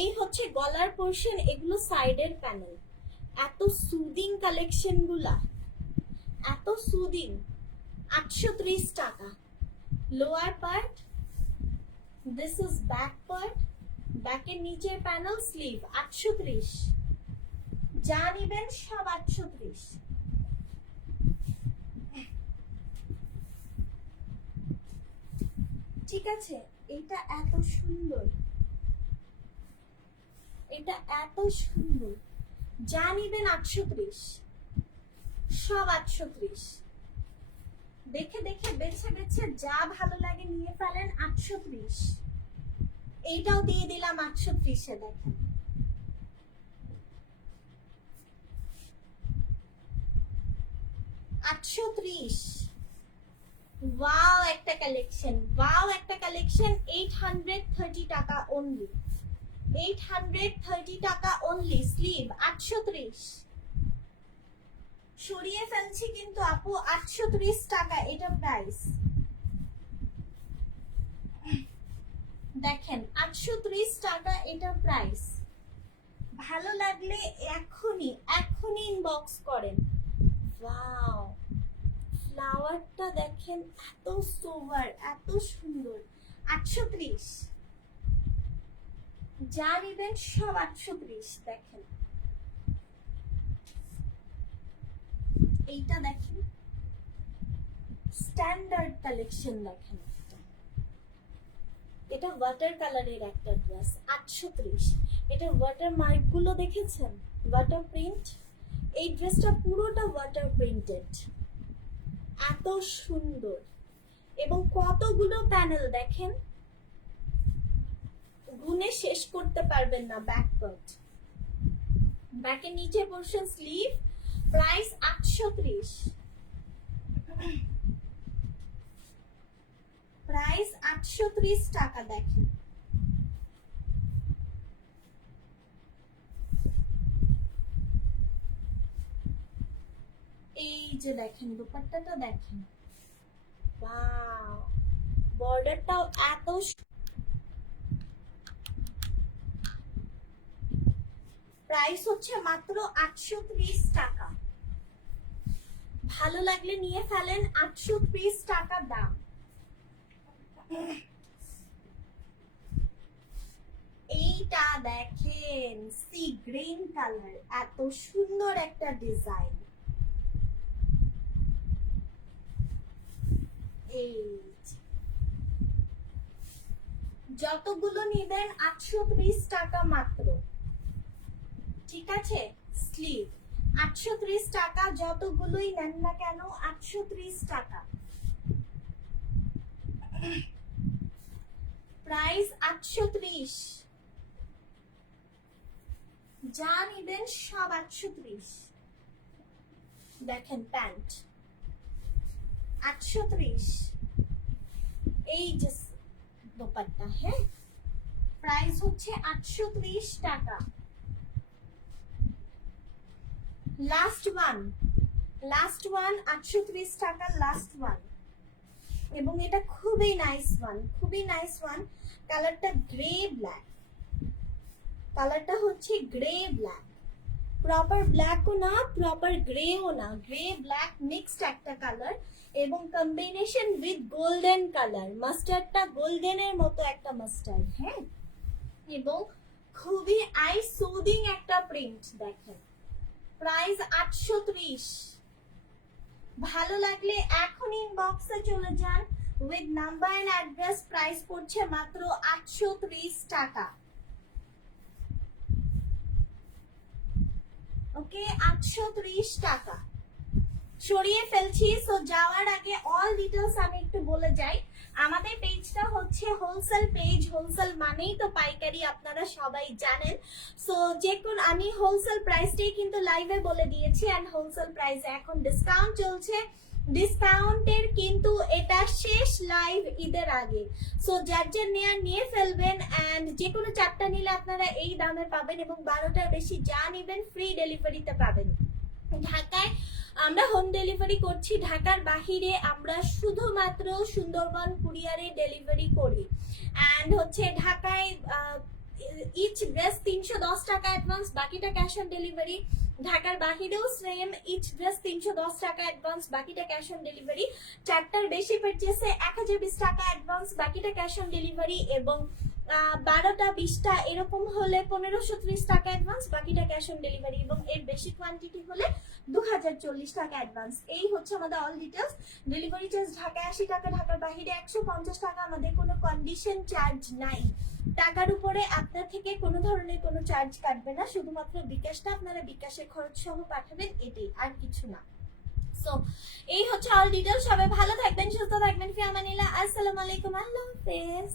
এই হচ্ছে গলার পোর্শন, এগুলো সাইডের প্যানেল। এত সুদিং কালেকশন গুলা, এত সুদিং। 830 টাকা। Lower part, this is back part, ব্যাকের নিচের প্যানেল, স্লিভ। 830, যা নিবেন সব 830। ঠিক আছে? এটা এত সুন্দর, এটা এত সুন্দর, যা নিবেন 830, সব 830। দেখে দেখে বেছে বেছে যা ভালো লাগে নিয়ে ফেলেন। 830। এইটাও দিয়ে দিলাম 830-এ। দেখেন, $830। ওয়াও একটা কালেকশন, ওয়াও একটা কালেকশন। 830 টাকা অনলি, 830 টাকা অনলি। স্লিভ 830। সরিয়ে ফেলছি কিন্তু আপু, 830 টাকা এটা প্রাইস। দেখেন 830 টাকা এটা প্রাইস। ভালো লাগলে এখনই এখনই ইনবক্স করেন। ওয়াও, ফ্লাওয়ারটা দেখেন, এত সোভার, এত সুন্দর। 830, যা নিবেন সব 830। দেখেন এইটা, দেখেন স্ট্যান্ডার্ড কালেকশন। দেখেন এটা ওয়াটার কালারের একটা ড্রেস। 830। এটা ওয়াটার মার্ক গুলো দেখেছেন, ওয়াটার প্রিন্ট। এই ড্রেসটা পুরোটা ওয়াটার প্রিন্টেড, এত সুন্দর। এবং কতগুলো প্যানেল দেখেন, গুনে শেষ করতে পারবেন না। ব্যাক পার্ট, ব্যাকের নিচে পোরশন, স্লিভ। প্রাইস 830, প্রাইস 830 টাকা। দেখেন এই যে, দেখেন দুপাট্টাটা দেখেন, ওয়াও, বর্ডারটাও এত। প্রাইস হচ্ছে মাত্র 830 টাকা। ভালো লাগলে নিয়ে ফেলেন। 830 টাকা দাম। এইটা দেখেন, সি গ্রিন কালার, এত সুন্দর একটা ডিজাইন। এই যতগুলো নিবেন 830 টাকা মাত্র, ঠিক আছে? স্লিভ 830 টাকা, যতগুলোই নেন না কেন 830 টাকা। প্রাইস 830, যা নিবেন সব 830। দেখেন প্যান্ট 830। এই যে দোপাট্টা, হ্যাঁ, প্রাইস হচ্ছে 830 টাকা। লাস্ট ওয়ান, লাস্ট ওয়ান 830 টাকা, লাস্ট ওয়ান। এবং এটা খুবই নাইস ওয়ান, খুবই নাইস ওয়ান। কালারটা গ্রে ব্ল্যাক, কালারটা হচ্ছে গ্রে ব্ল্যাক, প্রপার ব্ল্যাকও না প্রপার গ্রেও না, গ্রে ব্ল্যাক মিক্সড একটা কালার এবং কম্বিনেশন উইথ গোল্ডেন কালার, মাস্টার্ডটা গোল্ডেনের মতো একটা মাস্টার্ড। হ্যাঁ, এবং খুবই আই সুদিং একটা প্রিন্ট। দেখেন প্রাইস 830। ভালো লাগলে এখন ইনবক্সে চলে যান with number and address. Price পড়ছে মাত্র 830 টাকা। ওকে, 830 টাকা সরিয়ে ফেলছি। সো যাওয়ার আগে অল ডিটেলস আমি একটু বলে যাই। আমাদের পেজটা হচ্ছে হোলসেল পেজ, হোলসেল মানেই তো পাইকারি, আপনারা সবাই জানেন। সো যে কোন আমি হোলসেল প্রাইসটাই কিন্তু লাইভে বলে দিয়েছি, এন্ড হোলসেল প্রাইসে এখন ডিসকাউন্ট চলছে। ডিসকাউন্টের কিন্তু এটা শেষ লাইভ ঈদের আগে। সো যার যার নেয়ার নিয়ে ফেলবেন, এন্ড যে কোনো 4টা নিলে আপনারা এই দামে পাবেন এবং 12টার বেশি যা নেবেন ফ্রি ডেলিভারিতে পাবেন। ঢাকায় আমরা হোম ডেলিভারি করছি, ঢাকার বাহিরে আমরা শুধুমাত্র সুন্দরবন কুরিয়ারে ডেলিভারি করি। এন্ড হচ্ছে ঢাকায় ইচ ড্রেস 310 টাকা অ্যাডভান্স, বাকিটা ক্যাশ অন ডেলিভারি। ঢাকার বাহিরেও সেম, ইচ ড্রেস 310 টাকা অ্যাডভান্স, বাকিটা ক্যাশ অন ডেলিভারি। 4টার বেশি পারচেসে 1020 টাকা অ্যাডভান্স, বাকিটা ক্যাশ অন ডেলিভারি। এবং 12টা 20টা এরকম হলে 1530 টাকা অ্যাডভান্স, বাকিটা ক্যাশ অন ডেলিভারি। এবং এর বেশি কোয়ান্টিটি হলে 2040 টাকা অ্যাডভান্স। এই হচ্ছে আমাদের অল ডিটেলস। ডেলিভারি চার্জ ঢাকায় 80 টাকা, ঢাকার বাইরে 150 টাকা। আমাদের কোনো কন্ডিশন চার্জ নাই, টাকার উপরে আপনার থেকে কোনো ধরনের কোনো চার্জ কাটবে না, শুধুমাত্র বিকাশটা আপনারা বিকাশের খরচ সহ পাঠাবেন, এটাই, আর কিছু না। সো এই হচ্ছে অল ডিটেলস। সবাই ভালো থাকবেন, সুস্থ থাকবেন, ফি আমানিল্লাহ। আসসালামু আলাইকুম, আল্লাহ হাফেজ।